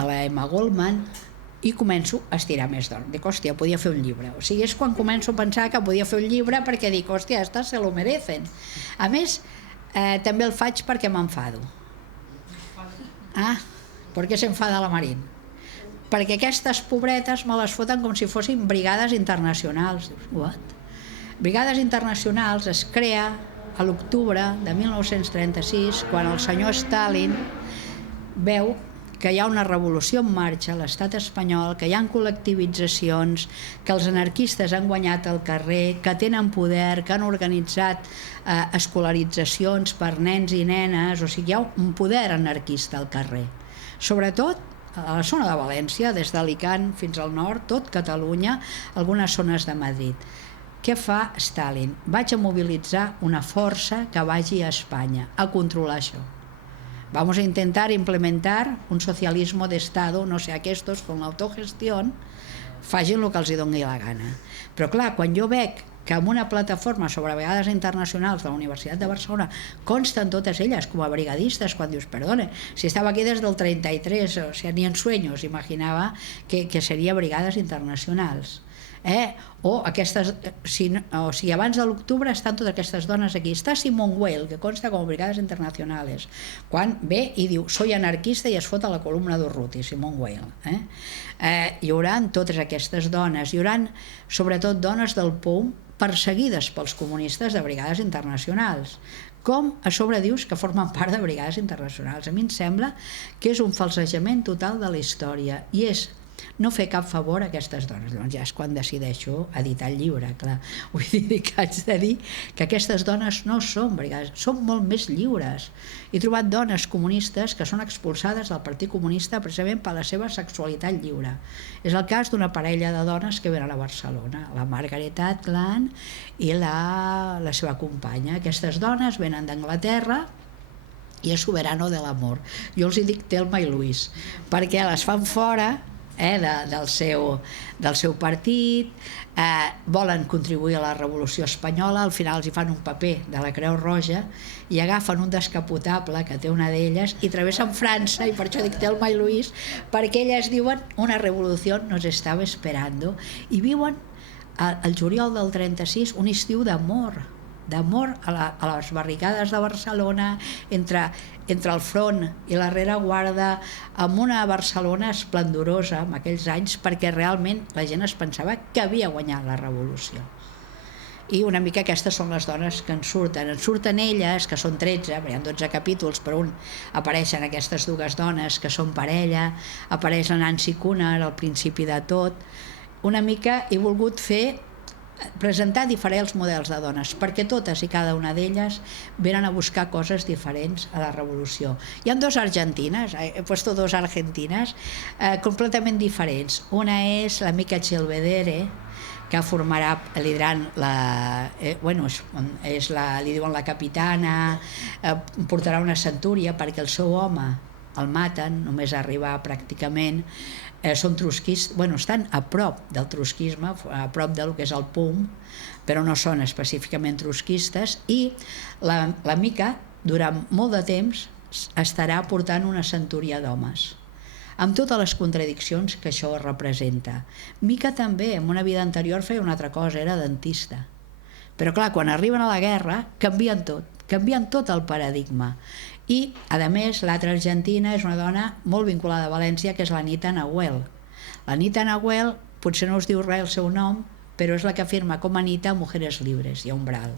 la Emma Goldman, i començo a estirar més d'or. Dic, hòstia, podia fer un llibre. O sigui, és quan començo a pensar que podia fer un llibre, perquè dic, hòstia, estas se lo merecen. A més, també el faig perquè m'enfado. ¿Por qué se enfada la Marín? Perquè aquestes pobretes me les foten com si fossin brigades internacionals. What? Brigades internacionals es crea a l'octubre de 1936, quan el senyor Stalin veu que hi ha una revolució en marxa a l'estat espanyol, que hi ha col·lectivitzacions, que els anarquistes han guanyat el carrer, que tenen poder, que han organitzat escolaritzacions per nens i nenes, o sigui, hi ha un poder anarquista al carrer. Sobretot a la zona de València, des d'Alicant fins al nord, tot Catalunya, algunes zones de Madrid. Què fa Stalin? Vaig a mobilitzar una força que vagi a Espanya a controlar això. Vamos a intentar implementar un socialismo de Estado, no sé, aquests con l'autogestió facin el que els doni la gana. Però clar, quan jo veig que en una plataforma sobre brigades internacionals de la Universitat de Barcelona consten totes elles com a brigadistes, quan dius, perdona, si estava aquí des del 33, o sigui, ni en sueños imaginava que seria brigades internacionals. O aquestes, o sigui, abans de l'octubre estan totes aquestes dones aquí. Està Simone Weil, que consta com a brigades internacionales, quan ve i diu soy anarquista i es fot a la columna d'Urruti, Simone Weil. Hi haurà totes aquestes dones, hi haurà sobretot dones del POUM perseguides pels comunistes de brigades internacionals, com a sobre dius que formen part de brigades internacionals. A mi em sembla que és un falsejament total de la història i és no fer cap favor a aquestes dones. Llavors ja és quan decideixo editar el llibre, clar. Vull dir que haig de dir que aquestes dones no són brigades, són molt més lliures. He trobat dones comunistes que són expulsades del Partit Comunista precisament per la seva sexualitat lliure. És el cas d'una parella de dones que venen a Barcelona, la Margaret Atlan i la seva companya. Aquestes dones venen d'Anglaterra i és Soberano de l'Amor. Jo els hi dic Telma i Luis, perquè les fan fora del seu partit, volen contribuir a la Revolució Espanyola, al final els hi fan un paper de la Creu Roja i agafen un descapotable que té una d'elles i travessen França, i per això dic Telma i Luis, perquè elles diuen una revolució nos estava esperando, i viuen al juliol del 36 un estiu d'amor a les barricades de Barcelona, entre el front i la rereguarda, amb una Barcelona esplendorosa en aquells anys, perquè realment la gent es pensava que havia guanyat la revolució. I una mica aquestes són les dones que ens surten elles, que són 13, hi ha 12 capítols, però apareixen aquestes dues dones que són parella, apareix la Nancy Cunha al principi de tot. Una mica he volgut presentar diferents models de dones, perquè totes i cada una d'elles venen a buscar coses diferents a la revolució. Hi ha dos argentines, he puesto dos argentines completament diferents. Una és la Mica Chelvedere, que formarà liderant li diuen la capitana, portarà una centúria perquè el seu home el maten, només arribar pràcticament, són trotskistes, estan a prop del trotskisme, a prop del que és el POUM, però no són específicament trotskistes, i la Mica durant molt de temps estarà portant una centúria d'homes, amb totes les contradiccions que això representa. Mica també, en una vida anterior, feia una altra cosa, era dentista. Però clar, quan arriben a la guerra, canvien tot el paradigma. I, a més, l'altra argentina és una dona molt vinculada a València, que és l'Anita Nahuel. L'Anita Nahuel, potser no us diu res el seu nom, però és la que firma com Anita Mujeres Libres i Umbral,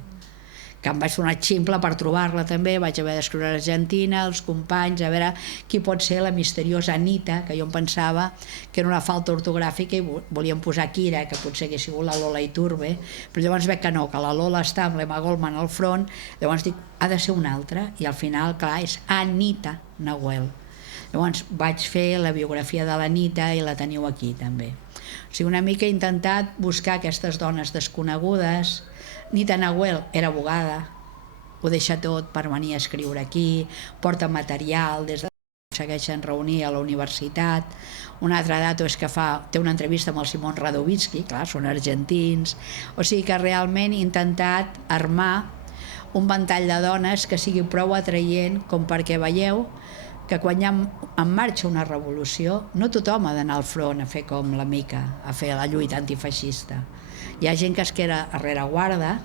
que em vaig fer una ximple per trobar-la també, vaig haver d'escriure a l'Argentina, els companys, a veure qui pot ser la misteriosa Anita, que jo em pensava que era una falta ortogràfica i volíem posar Kira, que potser hagués sigut la Lola Iturbe, però llavors veig que no, que la Lola està amb l'Emma Goldman al front, llavors dic, ha de ser una altra, i al final, clar, és Anita Nahuel. Llavors vaig fer la biografia de l'Anita i la teniu aquí també. O sigui, una mica he intentat buscar aquestes dones desconegudes. Anita Nahuel era abogada, ho deixa tot per venir a escriure aquí, porta material, des de segueixen reunir a la universitat. Un altre dato és que té una entrevista amb el Simón Radovitzky, clar, són argentins, o sigui que realment he intentat armar un ventall de dones que sigui prou atraient com perquè veieu que quan hi ha en marxa una revolució no tothom ha d'anar al front a fer com la Mica, a fer la lluita antifeixista. Hi ha gent que es queda a rereguarda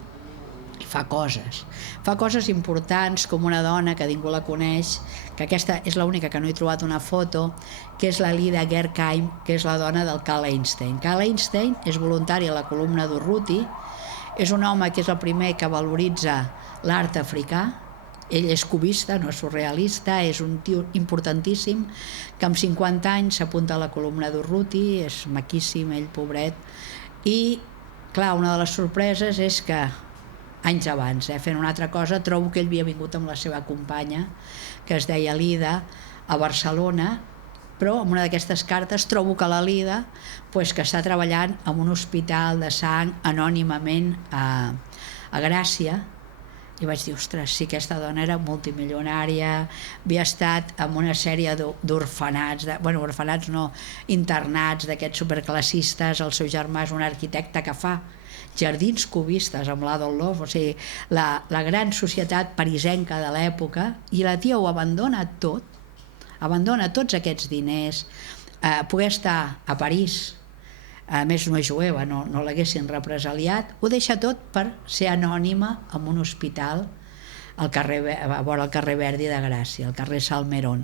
i fa coses importants, com una dona que ningú la coneix, que aquesta és l'única que no he trobat una foto, que és la Lida Gerkheim, que és la dona del Karl Einstein. Karl Einstein és voluntari a la columna d'Urruti, és un home que és el primer que valoritza l'art africà. Ell és cubista, no és surrealista, és un tio importantíssim que amb 50 anys s'apunta a la columna d'Urruti, és maquíssim, ell, pobret. I, clar, una de les sorpreses és que anys abans, fent una altra cosa, trobo que ell havia vingut amb la seva companya, que es deia Lida, a Barcelona, però en una d'aquestes cartes trobo que la Lida, que està treballant en un hospital de sang anònimament a Gràcia, I vaig dir, ostres, sí, aquesta dona era multimilionària, havia estat en una sèrie d'orfenats, orfenats no, internats d'aquests superclassistes, el seu germà és un arquitecte que fa jardins cubistes amb l'Adolf Loos, o sigui, la gran societat parisenca de l'època, i la tia ho abandona tot, abandona tots aquests diners, poder estar a París, a més no és jueva, no l'haguessin represaliat, ho deixa tot per ser anònima en un hospital a vora el carrer Verdi de Gràcia, al carrer Salmerón.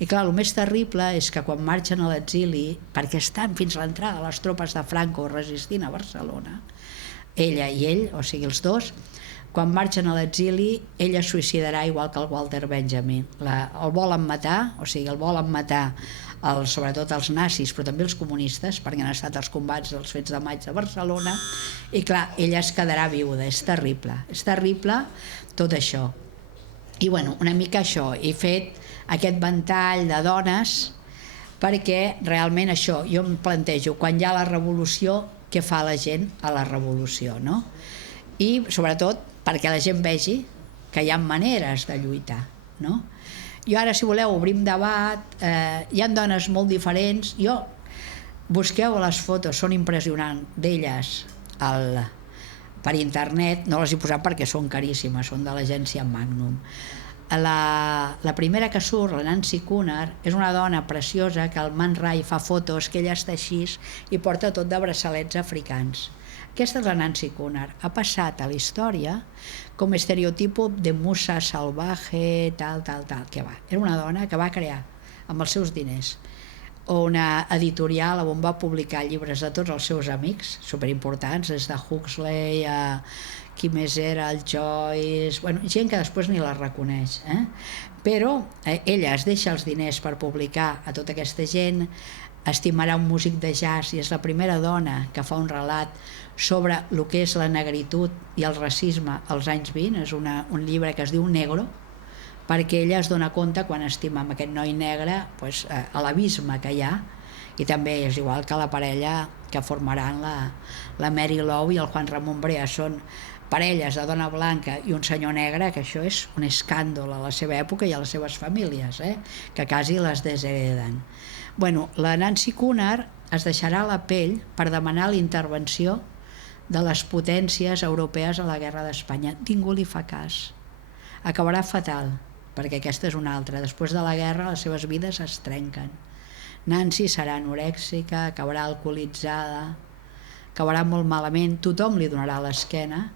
I clar, el més terrible és que quan marxen a l'exili, perquè estan fins a l'entrada les tropes de Franco resistint a Barcelona, ella i ell, o sigui els dos, quan marxen a l'exili, ella es suïcidarà igual que el Walter Benjamin. El volen matar, o sigui, el volen matar sobretot els nazis, però també els comunistes, perquè han estat els combats dels fets de maig de Barcelona, i clar, ella es quedarà viuda. És terrible tot això. I bueno, una mica això, he fet aquest ventall de dones perquè realment això, jo em plantejo, quan hi ha la revolució, què fa la gent a la revolució, no? I sobretot perquè la gent vegi que hi ha maneres de lluitar, no? Jo ara, si voleu, obrim debat, hi ha dones molt diferents, busqueu les fotos, són impressionants, d'elles per internet, no les he posat perquè són caríssimes, són de l'agència Magnum. La primera que surt, la Nancy Cunard, és una dona preciosa que el Man Ray fa fotos, que ella està així i porta tot de braçalets africans. Aquesta és la Nancy Cunard. Ha passat a la història com estereotipo de musa salvaje, tal, que va. Era una dona que va crear, amb els seus diners, una editorial on va publicar llibres de tots els seus amics, superimportants, des de Huxley a qui més era, el Joyce, gent que després ni la reconeix. Però ella es deixa els diners per publicar a tota aquesta gent, estimarà un músic de jazz i és la primera dona que fa un relat sobre el que és la negritud i el racisme als anys 20, és un llibre que es diu Negro, perquè ella es dona compte quan estima amb aquest noi negre a l'abisme que hi ha, i també és igual que la parella que formaran la Mary Lou i el Juan Ramón Brea, són parelles de dona blanca i un senyor negre, que això és un escàndol a la seva època i a les seves famílies, que quasi les deshereden. La Nancy Cunard es deixarà la pell per demanar la intervenció de les potències europees a la guerra d'Espanya. Ningú li fa cas. Acabarà fatal, perquè aquesta és una altra. Després de la guerra les seves vides es trenquen. Nancy serà anorèxica, acabarà alcoholitzada, acabarà molt malament, tothom li donarà l'esquena.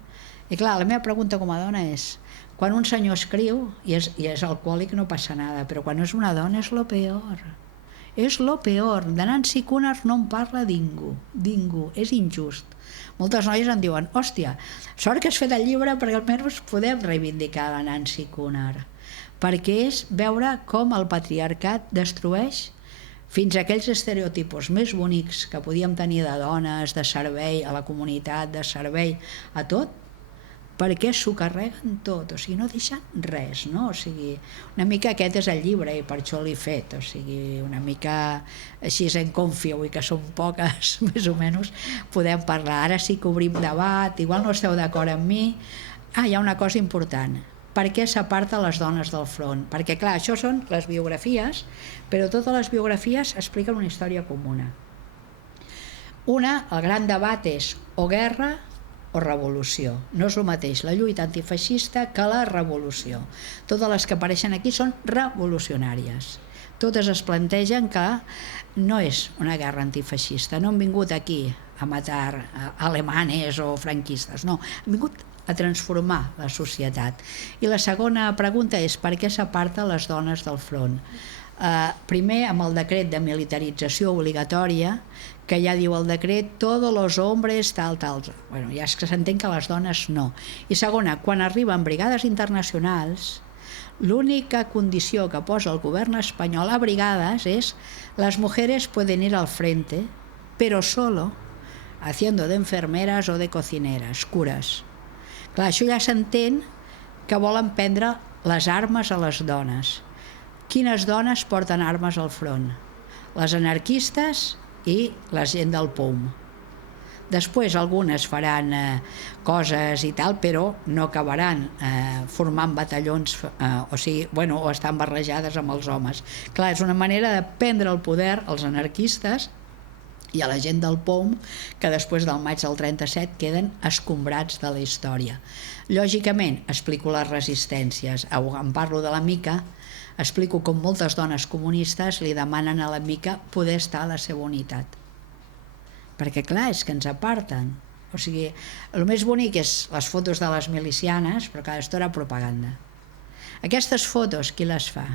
I clar, la meva pregunta com a dona és, quan un senyor escriu i és alcohòlic no passa nada, però quan és una dona és lo peor. És lo peor. De Nancy Cunard no en parla ningú, és injust. Moltes noies em diuen, hòstia, sort que has fet el llibre perquè almenys podem reivindicar la Nancy Cunard, perquè és veure com el patriarcat destrueix fins a aquells estereotipos més bonics que podíem tenir de dones, de servei a la comunitat, de servei a tot, perquè s'ho carreguen tot, o sigui, no deixen res, no? O sigui, una mica aquest és el llibre i per això l'he fet, o sigui, una mica així en confio i que són poques, més o menys, podem parlar. Ara sí que obrim debat, igual no esteu d'acord amb mi. Hi ha una cosa important, per què s'aparta les dones del front? Perquè clar, això són les biografies, però totes les biografies expliquen una història comuna. El gran debat és o guerra o revolució. No és el mateix la lluita antifeixista que la revolució. Totes les que apareixen aquí són revolucionàries. Totes es plantegen que no és una guerra antifeixista, no han vingut aquí a matar alemanes o franquistes, no, han vingut a transformar la societat. I la segona pregunta és per què s'aparta les dones del front? Primer, amb el decret de militarització obligatòria, que ja diu el decret, todos los hombres, tal. Ja és que s'entén que les dones no. I segona, quan arriben brigades internacionals, l'única condició que posa el govern espanyol a brigades és les mujeres pueden ir al frente, pero solo haciendo de enfermeras o de cocineras, cures. Clar, això ja s'entén que volen prendre les armes a les dones. Quines dones porten armes al front? Les anarquistes i la gent del POUM. Després algunes faran coses i tal, però no acabaran formant batallons, o estan barrejades amb els homes. Clar, és una manera de prendre el poder als anarquistes i a la gent del POUM, que després del maig del 37 queden escombrats de la història. Lògicament, explico les resistències. En parlo de la Mica, explico com moltes dones comunistes li demanen a la Mica poder estar a la seva unitat. Perquè clar, és que ens aparten. O sigui, el més bonic és les fotos de les milicianes, però cada estona propaganda. Aquestes fotos, qui les fa?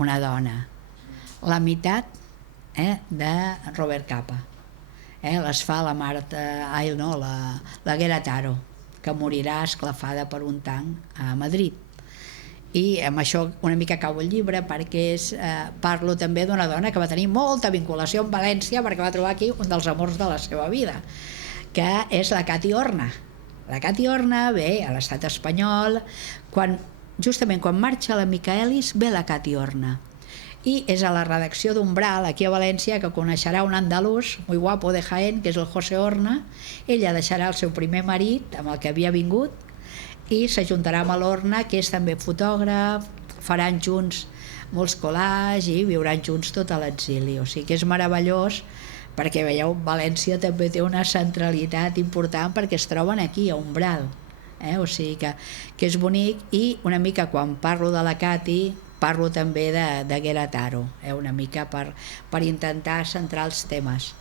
Una dona. La meitat de Robert Capa. Les fa la Marta, la Guerra Taro, que morirà esclafada per un tanc a Madrid. I amb això una mica cau el llibre, perquè parlo també d'una dona que va tenir molta vinculació amb València, perquè va trobar aquí un dels amors de la seva vida, que és la Cati Horna. La Cati Horna ve a l'estat espanyol, justament quan marxa la Micaelis ve la Cati Horna, i és a la redacció d'Umbral, aquí a València, que coneixerà un andalús muy guapo de Jaén, que és el José Horna. Ella deixarà el seu primer marit, amb el que havia vingut, i s'ajuntarà amb l'Horna, que és també fotògraf, faran junts molts collages i viuran junts tot a l'exili. O sigui que és meravellós, perquè veieu, València també té una centralitat important perquè es troben aquí, a Umbral. O sigui que és bonic, i una mica quan parlo de la Cati parlo també de Guerra Taro, una mica per intentar centrar els temes.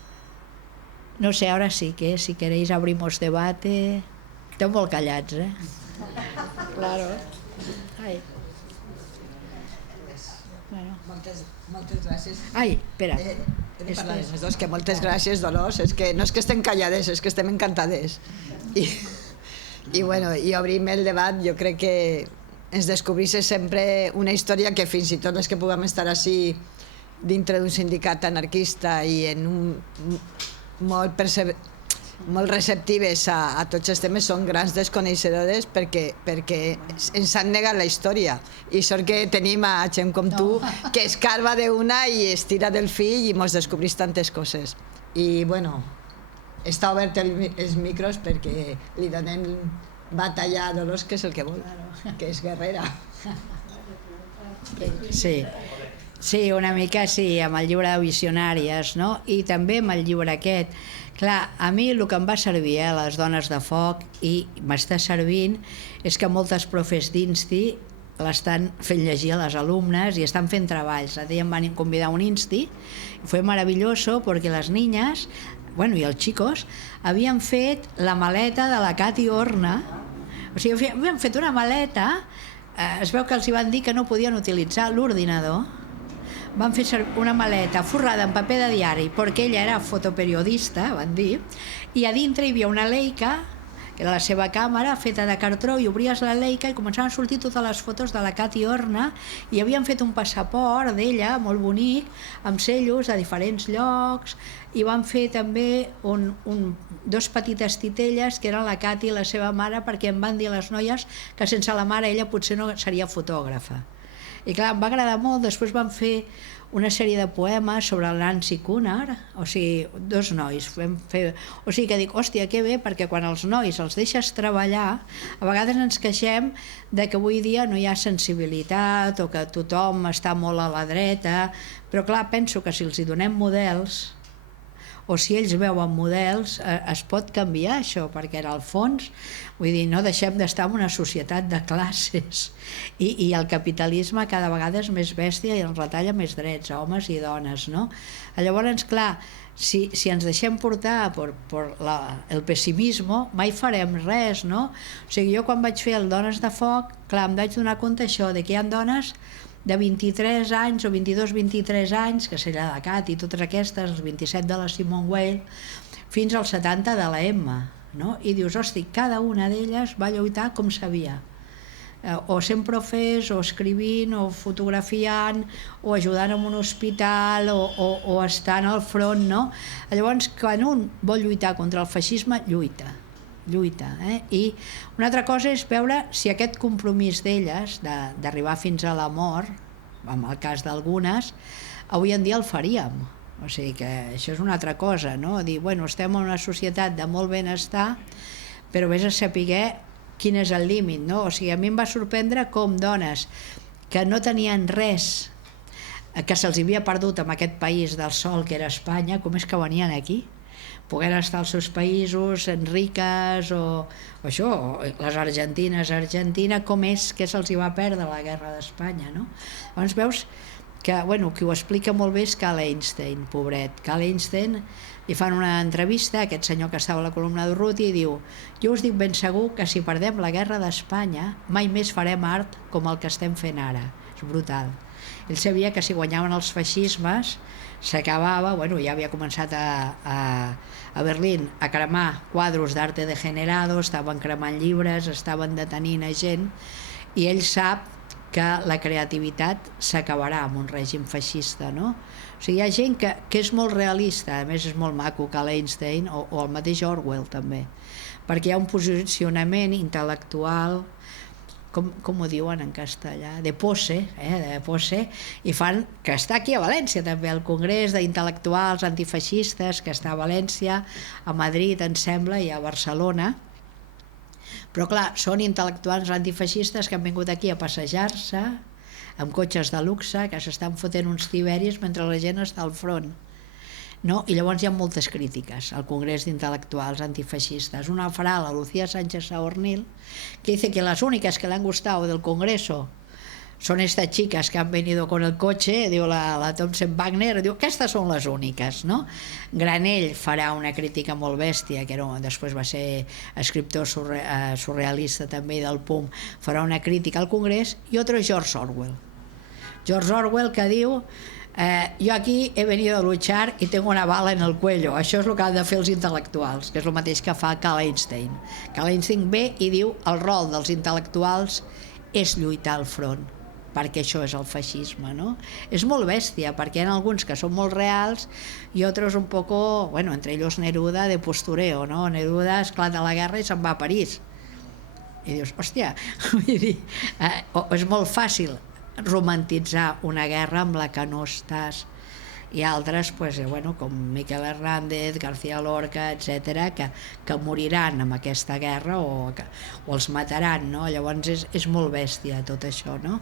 No sé, ara sí que si queréis abrimos debate. Esteu molt callats, Claro. Ai. Bueno. Moltes gràcies. Ai, espera. He de parlar dels dos, que moltes gràcies, Dolors. És que no és que estem callades, és que estem encantades. I obrim el debat, jo crec que ens descobrís sempre una història que fins i tot les que puguem estar així dintre d'un sindicat anarquista i en molt receptives a tots els temes, són grans desconeixedores perquè ens han negat la història, i sort que tenim a gent com tu que escarba d'una i es tira del fil i mos descobrís tantes coses. I està obert els micros perquè li donem batalla a Dolors, que és el que vol, que és guerrera. Sí, una mica sí, amb el llibre de Visionàries, no? I també amb el llibre aquest. Clar, a mi el que em va servir, les dones de foc, i m'està servint, és que moltes profes d'Insti l'estan fent llegir a les alumnes i estan fent treballs. L'altre dia em van convidar a un Insti, i fue maravilloso porque las niñas, i els chicos, havien fet la maleta de la Cati Horna. O sigui, havien fet una maleta, es veu que els hi van dir que no podien utilitzar l'ordinador, van fer una maleta forrada en paper de diari perquè ella era fotoperiodista, van dir, i a dintre hi havia una Leica, que era la seva càmera, feta de cartró, i obries la Leica i començaven a sortir totes les fotos de la Cati Horna, i havien fet un passaport d'ella, molt bonic, amb cellos de diferents llocs, i van fer també dos petites titelles que eren la Cati i la seva mare, perquè em van dir les noies que sense la mare ella potser no seria fotògrafa. I clar, em va agradar molt. Després van fer una sèrie de poemes sobre el Nancy Cunard, o sigui, dos nois. O sigui que dic, hòstia, que bé, perquè quan els nois els deixes treballar, a vegades ens queixem de que avui dia no hi ha sensibilitat o que tothom està molt a la dreta, però clar, penso que si els hi donem models, o si ells veuen models, es pot canviar això, perquè en el fons, vull dir, no deixem d'estar en una societat de classes, i el capitalisme cada vegada és més bèstia i ens retalla més drets a homes i dones, no? Llavors, clar, si ens deixem portar per el pessimisme, mai farem res, no? O sigui, jo quan vaig fer el Dones de Foc, clar, em vaig donar compte això, de que hi ha dones de 23 anys o 22-23 anys, que seria la Cati i totes aquestes, els 27 de la Simone Weil, fins als 70 de la Emma, no? I dius, hosti, cada una d'elles va lluitar com sabia, o sent profes, o escrivint, o fotografiant, o ajudant en un hospital, o estant al front, no? Llavors, quan un vol lluitar contra el feixisme, lluita. I una altra cosa és veure si aquest compromís d'elles d'arribar fins a la mort, en el cas d'algunes, avui en dia el faríem. O sigui que això és una altra cosa, no? Dir, bueno, estem en una societat de molt benestar, però vés a saber quin és el límit, no? O sigui, a mi em va sorprendre com dones que no tenien res, que se'ls havia perdut en aquest país del sol que era Espanya, com és que venien aquí? Pogueren estar als seus països, riques, o això, o les argentines, Argentina, com és que se'ls hi va perdre la guerra d'Espanya, no? Llavors veus que, bueno, qui ho explica molt bé és Cal Einstein, pobret. Cal Einstein, li fan una entrevista a aquest senyor que estava a la columna d'Urruti i diu: jo us dic ben segur que si perdem la guerra d'Espanya mai més farem art com el que estem fent ara. És brutal. Ell sabia que si guanyaven els feixismes s'acabava, bueno, ja havia començat a Berlín a cremar quadros d'arte degenerado, estaven cremant llibres, estaven detenint a gent, i ell sap que la creativitat s'acabarà amb un règim feixista, no? O sigui, hi ha gent que és molt realista, a més és molt maco, Cal Einstein, o el mateix Orwell també, perquè hi ha un posicionament intel·lectual, com ho diuen en castellà, de pose, i fan, que està aquí a València també, el Congrés d'Intel·lectuals Antifeixistes, que està a València, a Madrid, em sembla, i a Barcelona, però clar, són intel·lectuals antifeixistes que han vingut aquí a passejar-se amb cotxes de luxe, que s'estan fotent uns tiberis mentre la gent està al front. No? I llavors hi ha moltes crítiques al Congrés d'Intelectuals Antifeixistas. Una farà la Lucía Sánchez Saornil, que dice que las únicas que le han gustado del Congreso son estas chicas que han venido con el coche, diu la Thompson Wagner, diu que aquestes són les úniques, no? Granell farà una crítica molt bèstia, que després va ser escriptor surrealista també del PUM, farà una crítica al Congrés, i otro és George Orwell. George Orwell, que diu: yo aquí he venido a luchar y tengo una bala en el cuello. Això és el que han de fer els intel·lectuals, que és el mateix que fa Cal Einstein. Cal Einstein ve i diu: el rol dels intel·lectuals és lluitar al front, perquè això és el feixisme, no? És molt bèstia, perquè hi ha alguns que són molt reals i altres un poco, bueno, entre ells Neruda, de postureo, no? Neruda esclata la guerra i se'n va a París. I dius, hòstia, vull dir, és molt fàcil romantitzar una guerra amb la que no estàs, i altres com Miquel Hernández, García Lorca, etc., que moriran amb aquesta guerra o els mataran, no? Llavors és molt bèstia tot això, no?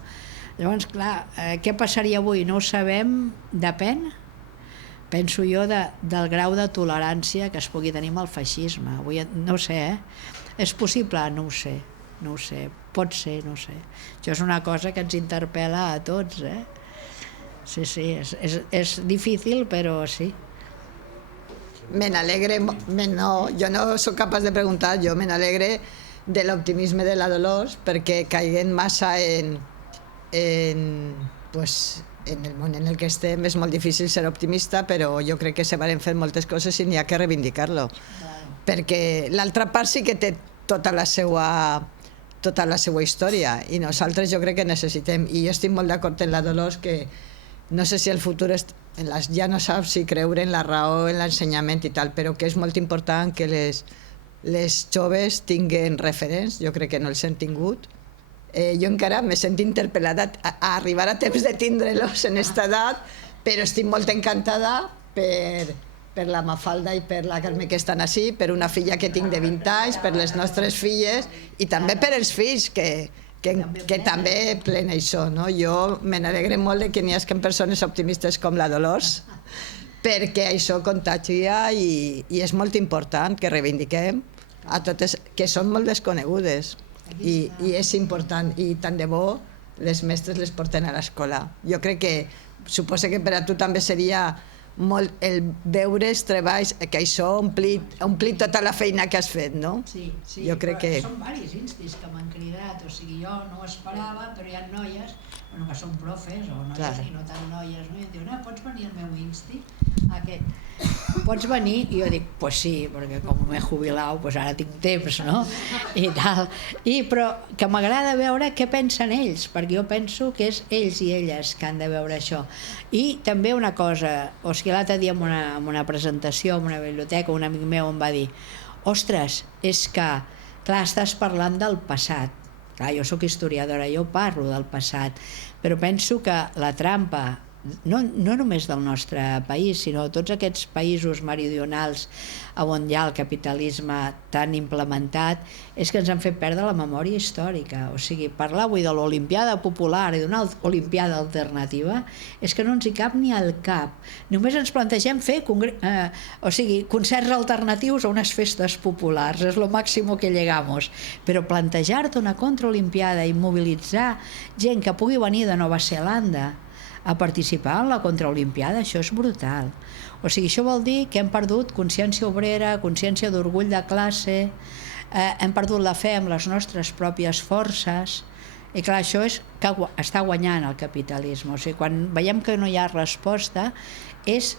Llavors, clar, què passaria avui? No ho sabem, depèn, penso jo, del grau de tolerància que es pugui tenir amb el feixisme. Avui no ho sé, és possible? No ho sé. No ho sé, pot ser, no ho sé. Això és una cosa que ens interpel·la a tots, Sí, és difícil, però sí. Me n'alegre, jo no soc capaç de preguntar, jo me n'alegre de l'optimisme de la Dolors, perquè caiguem massa en el món en el que estem. És molt difícil ser optimista, però jo crec que se van fer moltes coses i n'hi ha que reivindicar-lo. Perquè l'altra part sí que té tota la seva història, i nosaltres jo crec que necessitem, i jo estic molt d'acord amb la Dolors, que no sé si el futur ja no saps si creure en la raó, en l'ensenyament i tal, però que és molt important que les joves tinguen referents. Jo crec que no els hem tingut. Jo encara me sento interpel·lada a arribar a temps de tindre-los en aquesta edat, però estic molt encantada per la Mafalda i per la Carme, que estan així, per una filla que tinc de 20 anys, per les nostres filles i també per els fills que també plen això, no? Jo me n'alegre molt que n'hi hagi persones optimistes com la Dolors, perquè això contagia i és molt important que reivindiquem a totes, que són molt desconegudes, i és important, i tant de bo les mestres les porten a l'escola. Jo crec que, suposo que per a tu també seria molt el veure els treballs, que això ha omplit tota la feina que has fet, no? Sí, jo crec que són diversos instis que m'han cridat, o sigui, jo no ho esperava, però hi ha noies que són profes o noies i no tan noies, no? I em diuen, pots venir al meu insti? Pots venir? I jo dic, pues sí, perquè com m'he jubilat, pues ara tinc temps, no? I tal. Però que m'agrada veure què pensen ells, perquè jo penso que és ells i elles que han de veure això. I també una cosa, o sigui, l'altre dia en una presentació en una biblioteca, un amic meu em va dir: ostres, és que, clar, estàs parlant del passat. Clar, jo sóc historiadora, jo parlo del passat, però penso que la trampa no només del nostre país, sinó tots aquests països meridionals on hi ha el capitalisme tan implementat, és que ens han fet perdre la memòria històrica. O sigui, parlar avui de l'Olimpiada Popular i d'una Olimpiada alternativa és que no ens hi cap ni al cap. Només ens plantegem fer concerts alternatius a unes festes populars, és lo máximo que llegamos. Però plantejar-te una contraolimpiada i mobilitzar gent que pugui venir de Nova Zelanda a participar en la contraolimpiada, això és brutal. O sigui, això vol dir que hem perdut consciència obrera, consciència d'orgull de classe, hem perdut la fe en les nostres pròpies forces, i clar, això és que està guanyant el capitalisme. O sigui, quan veiem que no hi ha resposta és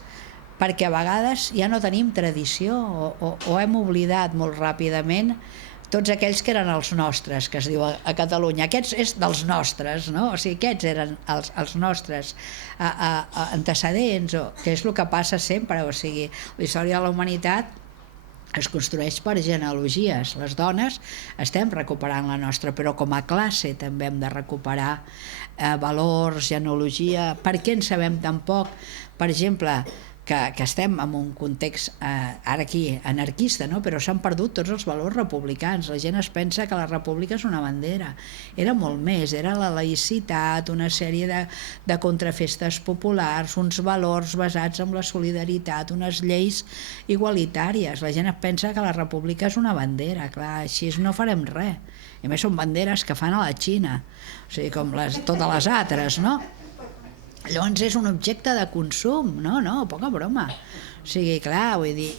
perquè a vegades ja no tenim tradició o hem oblidat molt ràpidament tots aquells que eren els nostres, que es diu a Catalunya. Aquests és dels nostres, no? O sigui, aquests eren els nostres antecedents, que és el que passa sempre. O sigui, la història de la humanitat es construeix per genealogies. Les dones estem recuperant la nostra, però com a classe també hem de recuperar valors, genealogia. Per què en sabem tan poc? Per exemple, que estem en un context ara aquí anarquista, no? Però s'han perdut tots els valors republicans. La gent es pensa que la república és una bandera. Era molt més, era la laïcitat, una sèrie de contrafestes populars, uns valors basats en la solidaritat, unes lleis igualitàries. La gent es pensa que la república és una bandera. Clar, així no farem res. I a més són banderes que fan a la Xina, o sigui, com totes les altres, no? Llavors és un objecte de consum, no, poca broma. O sigui, clar, vull dir,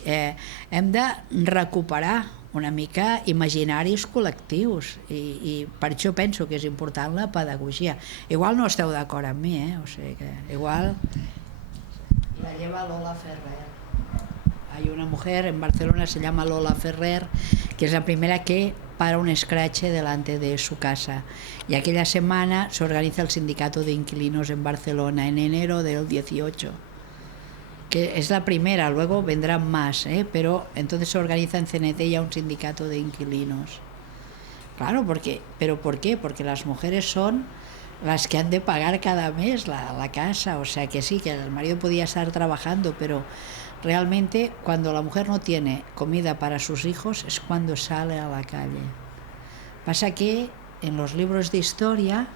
hem de recuperar una mica imaginaris col·lectius i per això penso que és important la pedagogia. Igual no esteu d'acord amb mi, o sigui que igual la lleva Lola Ferrer. Hay una mujer en Barcelona, se llama Lola Ferrer, que es la primera que para un escrache delante de su casa. Y aquella semana se organiza el sindicato de inquilinos en Barcelona en enero del 18, que es la primera, luego vendrán más, pero entonces se organiza en CNT ya un sindicato de inquilinos. Claro, ¿pero por qué? Porque las mujeres son las que han de pagar cada mes la casa, o sea que sí, que el marido podía estar trabajando, pero realmente cuando la mujer no tiene comida para sus hijos es cuando sale a la calle. Pasa que en los libros de historia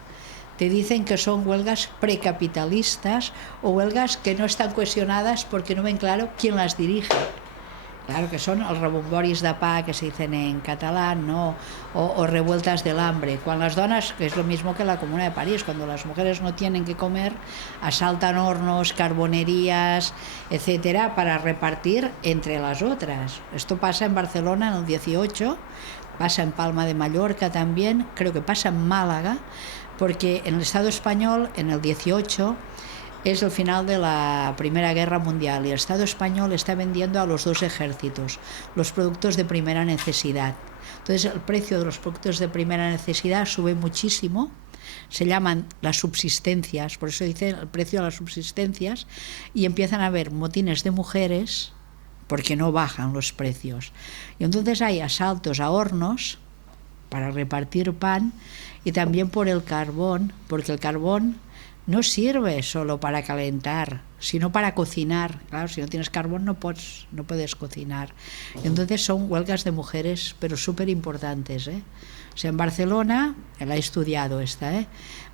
te dicen que son huelgas precapitalistas o huelgas que no están cohesionadas porque no ven claro quién las dirige. Claro que son els rebomboris de pa que se dicen en catalán, ¿no? O revueltas del hambre. Cuando las donas, que es lo mismo que la Comuna de París, cuando las mujeres no tienen que comer, asaltan hornos, carbonerías, etcétera, para repartir entre las otras. Esto pasa en Barcelona en el 18, pasa en Palma de Mallorca también, creo que pasa en Málaga, porque en el Estado español, en el 18, es el final de la Primera Guerra Mundial y el Estado español está vendiendo a los dos ejércitos los productos de primera necesidad. Entonces el precio de los productos de primera necesidad sube muchísimo, se llaman las subsistencias, por eso dice el precio de las subsistencias, y empiezan a haber motines de mujeres porque no bajan los precios. Y entonces hay asaltos a hornos para repartir pan y también por el carbón, porque el carbón no sirve solo para calentar, sino para cocinar. Claro, si no tienes carbón no puedes cocinar. Entonces son huelgas de mujeres, pero súper importantes. O sea, en Barcelona, la he estudiado esta,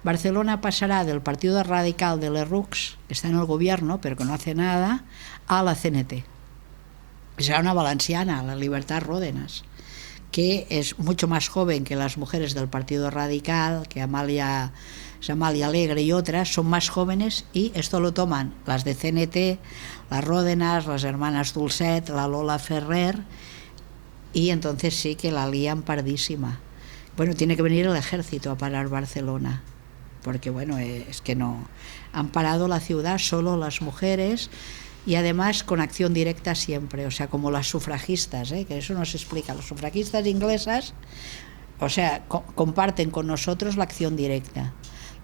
Barcelona pasará del Partido Radical de Lerroux, que está en el gobierno, pero que no hace nada, a la CNT. Será una valenciana, la Libertad Ródenas, que es mucho más joven que las mujeres del Partido Radical, que Amalia Alegre y otras, son más jóvenes y esto lo toman las de CNT, las Ródenas, las hermanas Dulcet, la Lola Ferrer, y entonces sí que la lían pardísima. Bueno, tiene que venir el ejército a parar Barcelona, porque bueno, es que no, han parado la ciudad solo las mujeres y además con acción directa siempre, o sea, como las sufragistas, que eso nos explica, las sufragistas inglesas, o sea, comparten con nosotros la acción directa.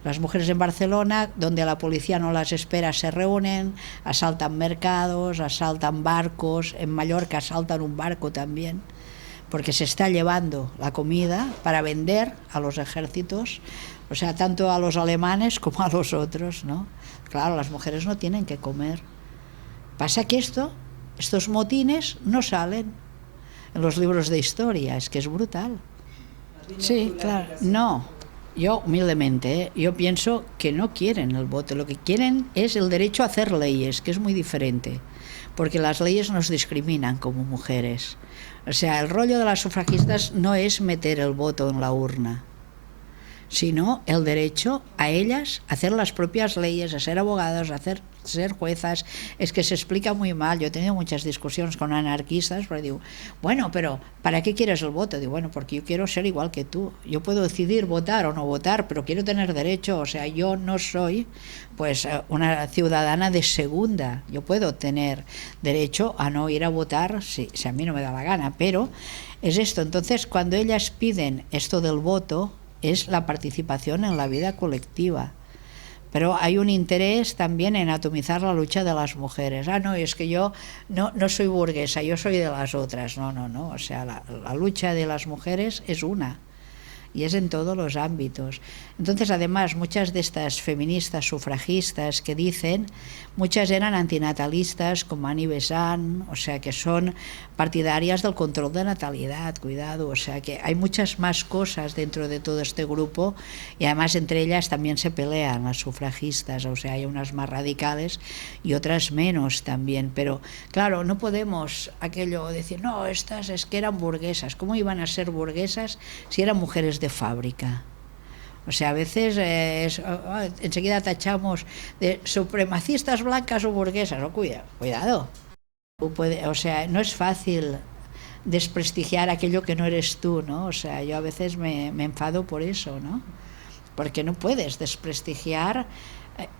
Las mujeres en Barcelona, donde la policía no las espera, se reúnen, asaltan mercados, asaltan barcos, en Mallorca asaltan un barco también, porque se está llevando la comida para vender a los ejércitos O sea, tanto a los alemanes como a los otros, ¿no? Claro, las mujeres no tienen que comer. Pasa que estos motines no salen en los libros de historia, es que es brutal. Sí, claro. No, yo humildemente, yo pienso que no quieren el voto, lo que quieren es el derecho a hacer leyes, que es muy diferente, porque las leyes nos discriminan como mujeres. O sea, el rollo de las sufragistas no es meter el voto en la urna, sino el derecho a ellas a hacer las propias leyes, a ser abogados, a ser juezas. Es que se explica muy mal. Yo he tenido muchas discusiones con anarquistas, pero digo, bueno, pero ¿para qué quieres el voto? Digo, bueno, porque yo quiero ser igual que tú. Yo puedo decidir votar o no votar, pero quiero tener derecho. O sea, yo no soy pues una ciudadana de segunda. Yo puedo tener derecho a no ir a votar si a mí no me da la gana, pero es esto. Entonces, cuando ellas piden esto del voto, es la participación en la vida colectiva. Pero hay un interés también en atomizar la lucha de las mujeres. No, es que yo no soy burguesa, yo soy de las otras. No. O sea, la lucha de las mujeres es una. Y es en todos los ámbitos. Entonces, además, muchas de estas feministas sufragistas que dicen, muchas eran antinatalistas, como Annie Besant, o sea, que son partidarias del control de natalidad, cuidado, o sea, que hay muchas más cosas dentro de todo este grupo, y además entre ellas también se pelean las sufragistas, o sea, hay unas más radicales y otras menos también, pero claro, no podemos aquello decir, no, estas es que eran burguesas. ¿Cómo iban a ser burguesas si eran mujeres de fábrica? O sea, a veces enseguida tachamos de supremacistas blancas o burguesas. No, cuidado. O sea, no es fácil desprestigiar aquello que no eres tú, ¿no? O sea, yo a veces me enfado por eso, ¿no? Porque no puedes desprestigiar.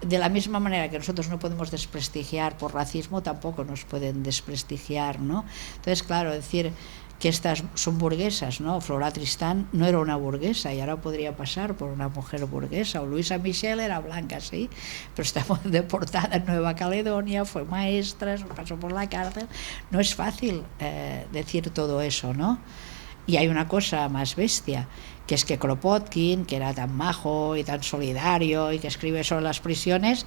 De la misma manera que nosotros no podemos desprestigiar por racismo, tampoco nos pueden desprestigiar, ¿no? Entonces, claro, decir que estas son burguesas, ¿no? Flora Tristán no era una burguesa y ahora podría pasar por una mujer burguesa, o Luisa Michel era blanca, sí, pero estaba deportada en Nueva Caledonia, fue maestra, pasó por la cárcel. No es fácil decir todo eso, ¿no? Y hay una cosa más bestia, que es que Kropotkin, que era tan majo y tan solidario y que escribe sobre las prisiones,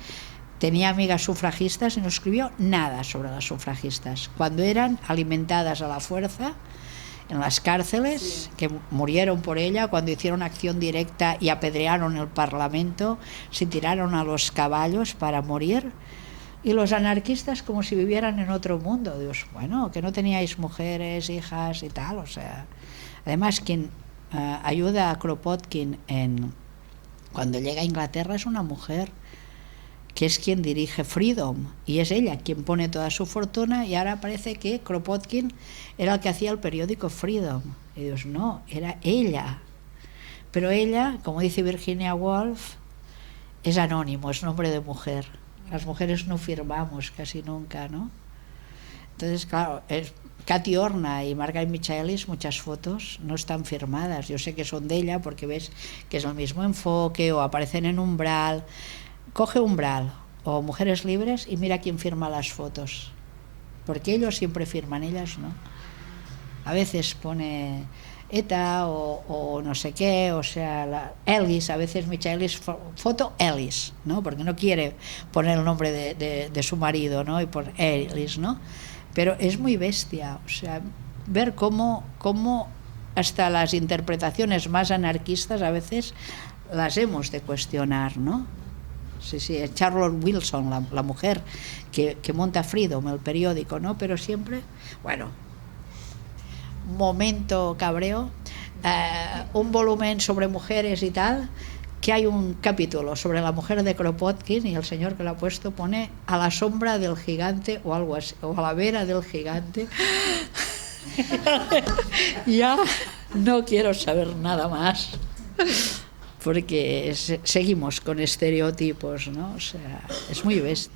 tenía amigas sufragistas y no escribió nada sobre las sufragistas. Cuando eran alimentadas a la fuerza en las cárceles, sí, que murieron por ella, cuando hicieron acción directa y apedrearon el Parlamento, se tiraron a los caballos para morir, y los anarquistas como si vivieran en otro mundo. Dios, bueno, que no teníais mujeres, hijas y tal, o sea. Además, quien ayuda a Kropotkin cuando llega a Inglaterra es una mujer, que es quien dirige Freedom, y es ella quien pone toda su fortuna, y ahora parece que Kropotkin era el que hacía el periódico Freedom. Y Dios, no, era ella. Pero ella, como dice Virginia Woolf, es anónimo, es nombre de mujer. Las mujeres no firmamos casi nunca, ¿no? Entonces, claro, Katy Horna y Margaret Michaelis, muchas fotos no están firmadas. Yo sé que son de ella porque ves que es el mismo enfoque, o aparecen en Umbral. Coge Umbral o Mujeres Libres y mira quién firma las fotos, porque ellos siempre firman, ellas no. A veces pone ETA o no sé qué, o sea, Ellis, a veces Michaelis, foto Ellis, ¿no? Porque no quiere poner el nombre de su marido, ¿no? Y por Ellis, ¿no? Pero es muy bestia, o sea, ver cómo hasta las interpretaciones más anarquistas a veces las hemos de cuestionar, ¿no? Sí, Charlotte Wilson, la mujer que monta Freedom, el periódico, ¿no? Pero siempre, bueno, momento cabreo, un volumen sobre mujeres y tal, que hay un capítulo sobre la mujer de Kropotkin y el señor que lo ha puesto pone a la sombra del gigante o algo así, o a la vera del gigante. Ya no quiero saber nada más, porque seguimos con estereotipos, ¿no? O sea, es muy bestia.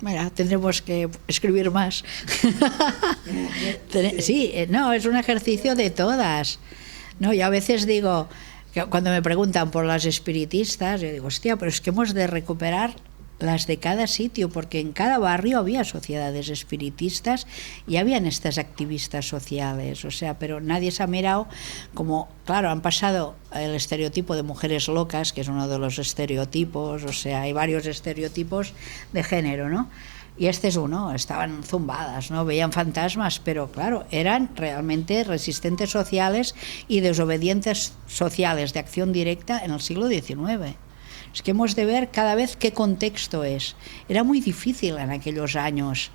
Mira, tendremos que escribir más. Sí, no, es un ejercicio de todas. No, yo a veces digo, que cuando me preguntan por las espiritistas, yo digo, hostia, pero es que hemos de recuperar las de cada sitio, porque en cada barrio había sociedades espiritistas y habían estas activistas sociales, o sea, pero nadie se ha mirado como, claro, han pasado el estereotipo de mujeres locas, que es uno de los estereotipos, o sea, hay varios estereotipos de género, ¿no? Y este es uno, estaban zumbadas, ¿no? Veían fantasmas, pero claro, eran realmente resistentes sociales y desobedientes sociales de acción directa en el siglo XIX. Es que hemos de ver cada vez qué contexto es. Era muy difícil en aquellos años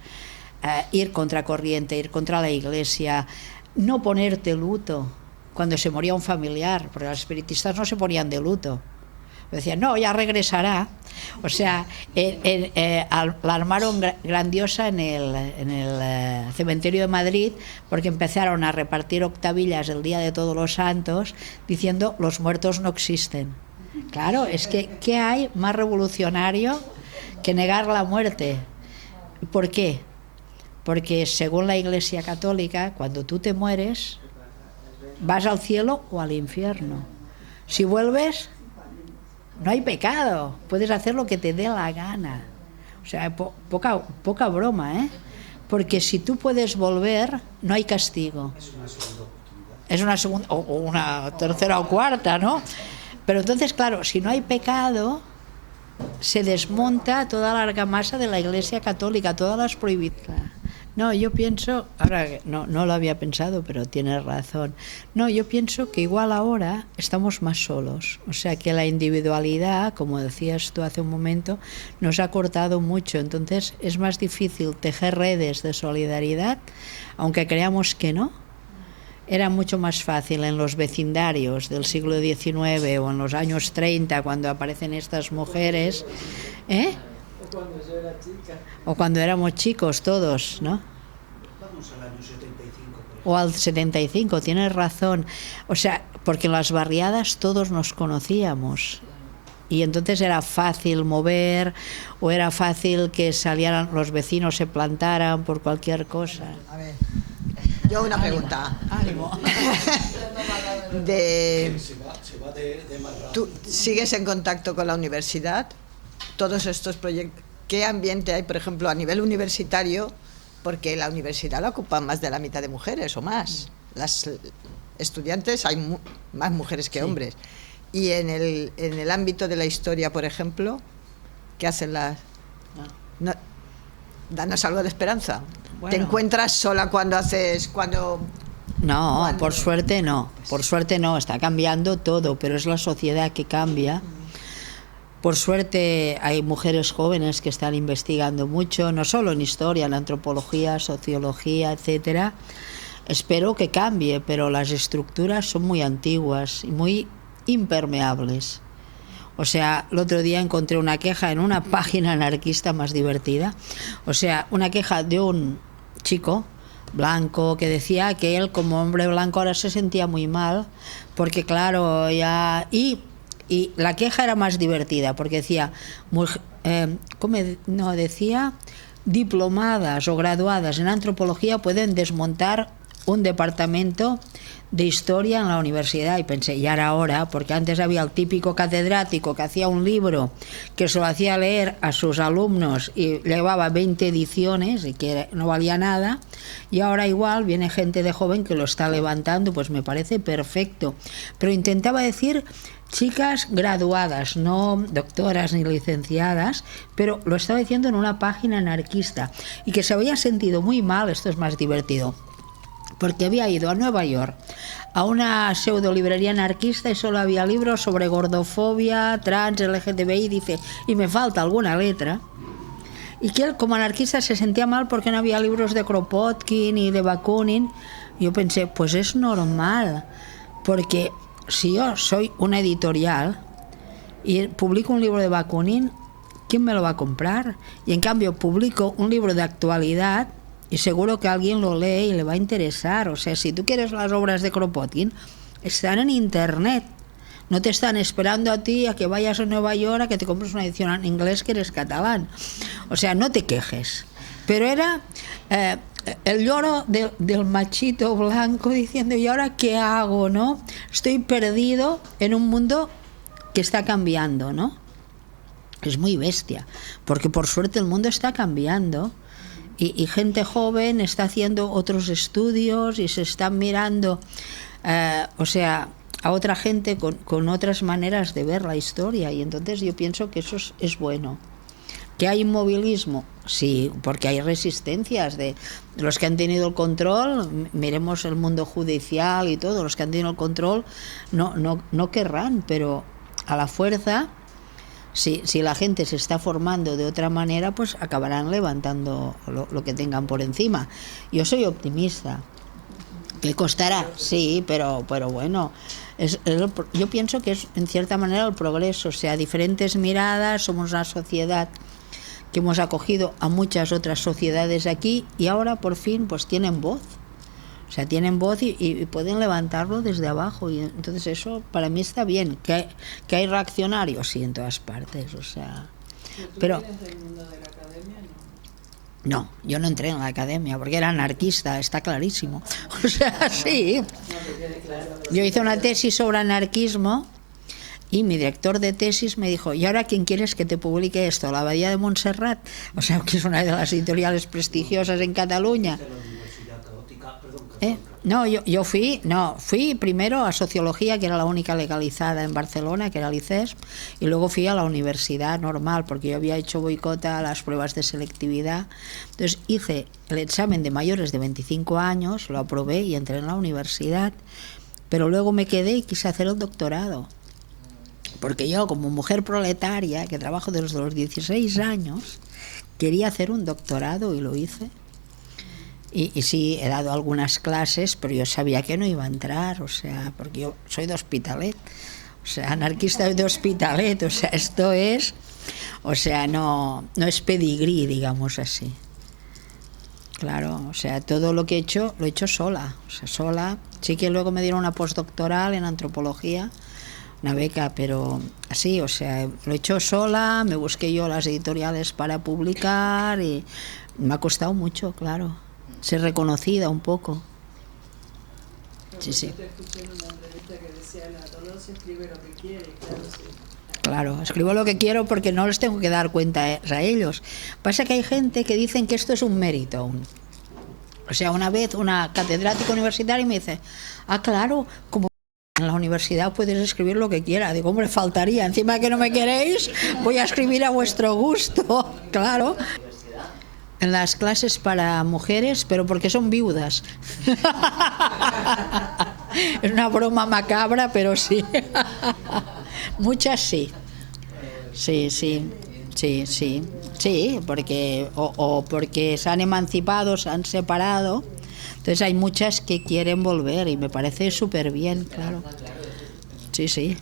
ir contracorriente, ir contra la Iglesia, no ponerte luto cuando se moría un familiar, porque los espiritistas no se ponían de luto. Decían, no, ya regresará. O sea, la armaron grandiosa en el cementerio de Madrid, porque empezaron a repartir octavillas el día de Todos los Santos diciendo, los muertos no existen. Claro, es que ¿qué hay más revolucionario que negar la muerte? ¿Por qué? Porque según la Iglesia Católica, cuando tú te mueres, vas al cielo o al infierno. Si vuelves, no hay pecado, puedes hacer lo que te dé la gana. O sea, poca broma, ¿eh? Porque si tú puedes volver, no hay castigo. Es una segunda o una tercera o cuarta, ¿no? Pero entonces, claro, si no hay pecado, se desmonta toda la argamasa de la Iglesia Católica, todas las prohibiciones. No, yo pienso, ahora no lo había pensado, pero tienes razón. No, yo pienso que igual ahora estamos más solos. O sea, que la individualidad, como decías tú hace un momento, nos ha cortado mucho. Entonces es más difícil tejer redes de solidaridad, aunque creamos que no. Era mucho más fácil en los vecindarios del siglo XIX o en los años 30, cuando aparecen estas mujeres, ¿eh? O cuando yo era chica. O cuando éramos chicos todos, ¿no? Vamos al año 75. O al 75, tienes razón. O sea, porque en las barriadas todos nos conocíamos. Y entonces era fácil mover, o era fácil que salieran los vecinos, se plantaran por cualquier cosa. A ver, yo una pregunta. Ánimo. Se va de más rápido. ¿Tú sigues en contacto con la universidad? Todos estos proyectos, ¿qué ambiente hay, por ejemplo, a nivel universitario? Porque la universidad la ocupan más de la mitad de mujeres o más. Las estudiantes hay más mujeres que hombres. Y en el ámbito de la historia, por ejemplo, ¿qué hacen las...? No, danos algo de esperanza. Bueno. ¿Te encuentras sola cuando No, Bueno. por suerte no. Por suerte no, está cambiando todo, pero es la sociedad que cambia. Por suerte hay mujeres jóvenes que están investigando mucho, no solo en historia, en antropología, sociología, etcétera. Espero que cambie, pero las estructuras son muy antiguas y muy impermeables. O sea, el otro día encontré una queja en una página anarquista más divertida. O sea, una queja de un chico blanco que decía que él como hombre blanco ahora se sentía muy mal porque claro, ya... Y la queja era más divertida porque decía, decía diplomadas o graduadas en antropología pueden desmontar un departamento de historia en la universidad. Y pensé, ya era hora, porque antes había el típico catedrático que hacía un libro que se lo hacía leer a sus alumnos y llevaba 20 ediciones y que no valía nada, y ahora igual viene gente de joven que lo está levantando, pues me parece perfecto. Pero intentaba decir chicas graduadas, no doctoras ni licenciadas, pero lo estaba diciendo en una página anarquista y que se había sentido muy mal. Esto es más divertido, porque había ido a Nueva York a una pseudo librería anarquista y solo había libros sobre gordofobia, trans, LGTBI, dice, y me falta alguna letra. Y que él como anarquista se sentía mal porque no había libros de Kropotkin y de Bakunin. Yo pensé, pues es normal, porque si yo soy una editorial y publico un libro de Bakunin, ¿quién me lo va a comprar? Y en cambio publico un libro de actualidad y seguro que alguien lo lee y le va a interesar. O sea, si tú quieres las obras de Kropotkin, están en internet. No te están esperando a ti a que vayas a Nueva York a que te compres una edición en inglés que eres catalán. O sea, no te quejes. Pero era el lloro del machito blanco diciendo, ¿y ahora qué hago, no? Estoy perdido en un mundo que está cambiando, ¿no? es muy bestia, porque por suerte el mundo está cambiando y gente joven está haciendo otros estudios y se están mirando, o sea, a otra gente con otras maneras de ver la historia, y entonces yo pienso que eso es bueno. ¿Que hay inmovilismo? Sí, porque hay resistencias de los que han tenido el control. Miremos el mundo judicial y todo, los que han tenido el control no querrán, pero a la fuerza, si la gente se está formando de otra manera, pues acabarán levantando lo que tengan por encima. Yo soy optimista. ¿Qué costará? Sí, pero bueno, yo pienso que es en cierta manera el progreso, o sea, diferentes miradas, somos una sociedad que hemos acogido a muchas otras sociedades aquí y ahora por fin pues tienen voz, o sea, tienen voz y pueden levantarlo desde abajo, y entonces eso para mí está bien. Que hay reaccionarios, sí, en todas partes, o sea, pero ¿Tú vienes del mundo de la academia? no, yo no entré en la academia porque era anarquista, está clarísimo. O sea, sí. Yo hice una tesis sobre anarquismo y mi director de tesis me dijo: ¿y ahora quién quieres que te publique esto? ¿La Abadía de Montserrat? O sea, que es una de las editoriales prestigiosas en Cataluña. No, yo fui primero a Sociología, que era la única legalizada en Barcelona, que era el ICESP, y luego fui a la universidad normal, porque yo había hecho boicot a las pruebas de selectividad. Entonces hice el examen de mayores de 25 años, lo aprobé y entré en la universidad, pero luego me quedé y quise hacer el doctorado, porque yo, como mujer proletaria, que trabajo desde los 16 años, quería hacer un doctorado y lo hice. Y sí, he dado algunas clases, pero yo sabía que no iba a entrar, o sea, porque yo soy de Hospitalet, o sea, anarquista de Hospitalet, o sea, esto es, o sea, no es pedigrí, digamos así. Claro, o sea, todo lo que he hecho, lo he hecho sola, o sea, sola. Sí que luego me dieron una postdoctoral en antropología, una beca, pero así, o sea, lo he hecho sola, me busqué yo las editoriales para publicar y me ha costado mucho, claro, ser reconocida un poco. Sí, sí. Yo te escuché en una entrevista que decía: la Dolores escribe lo que quiere, claro, sí. Claro, escribo lo que quiero porque no les tengo que dar cuenta a ellos. Pasa que hay gente que dicen que esto es un mérito. O sea, una vez una catedrática universitaria me dice: ah, claro, como en la universidad puedes escribir lo que quieras. Digo, hombre, faltaría. Encima de que no me queréis, voy a escribir a vuestro gusto. Claro. En las clases para mujeres, pero porque son viudas. Es una broma macabra, pero sí. Muchas sí. Sí, porque o porque se han emancipado, se han separado. Entonces hay muchas que quieren volver y me parece súper bien, claro. Sí.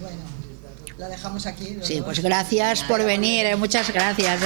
Bueno, la dejamos aquí. Sí, pues gracias por venir, muchas gracias.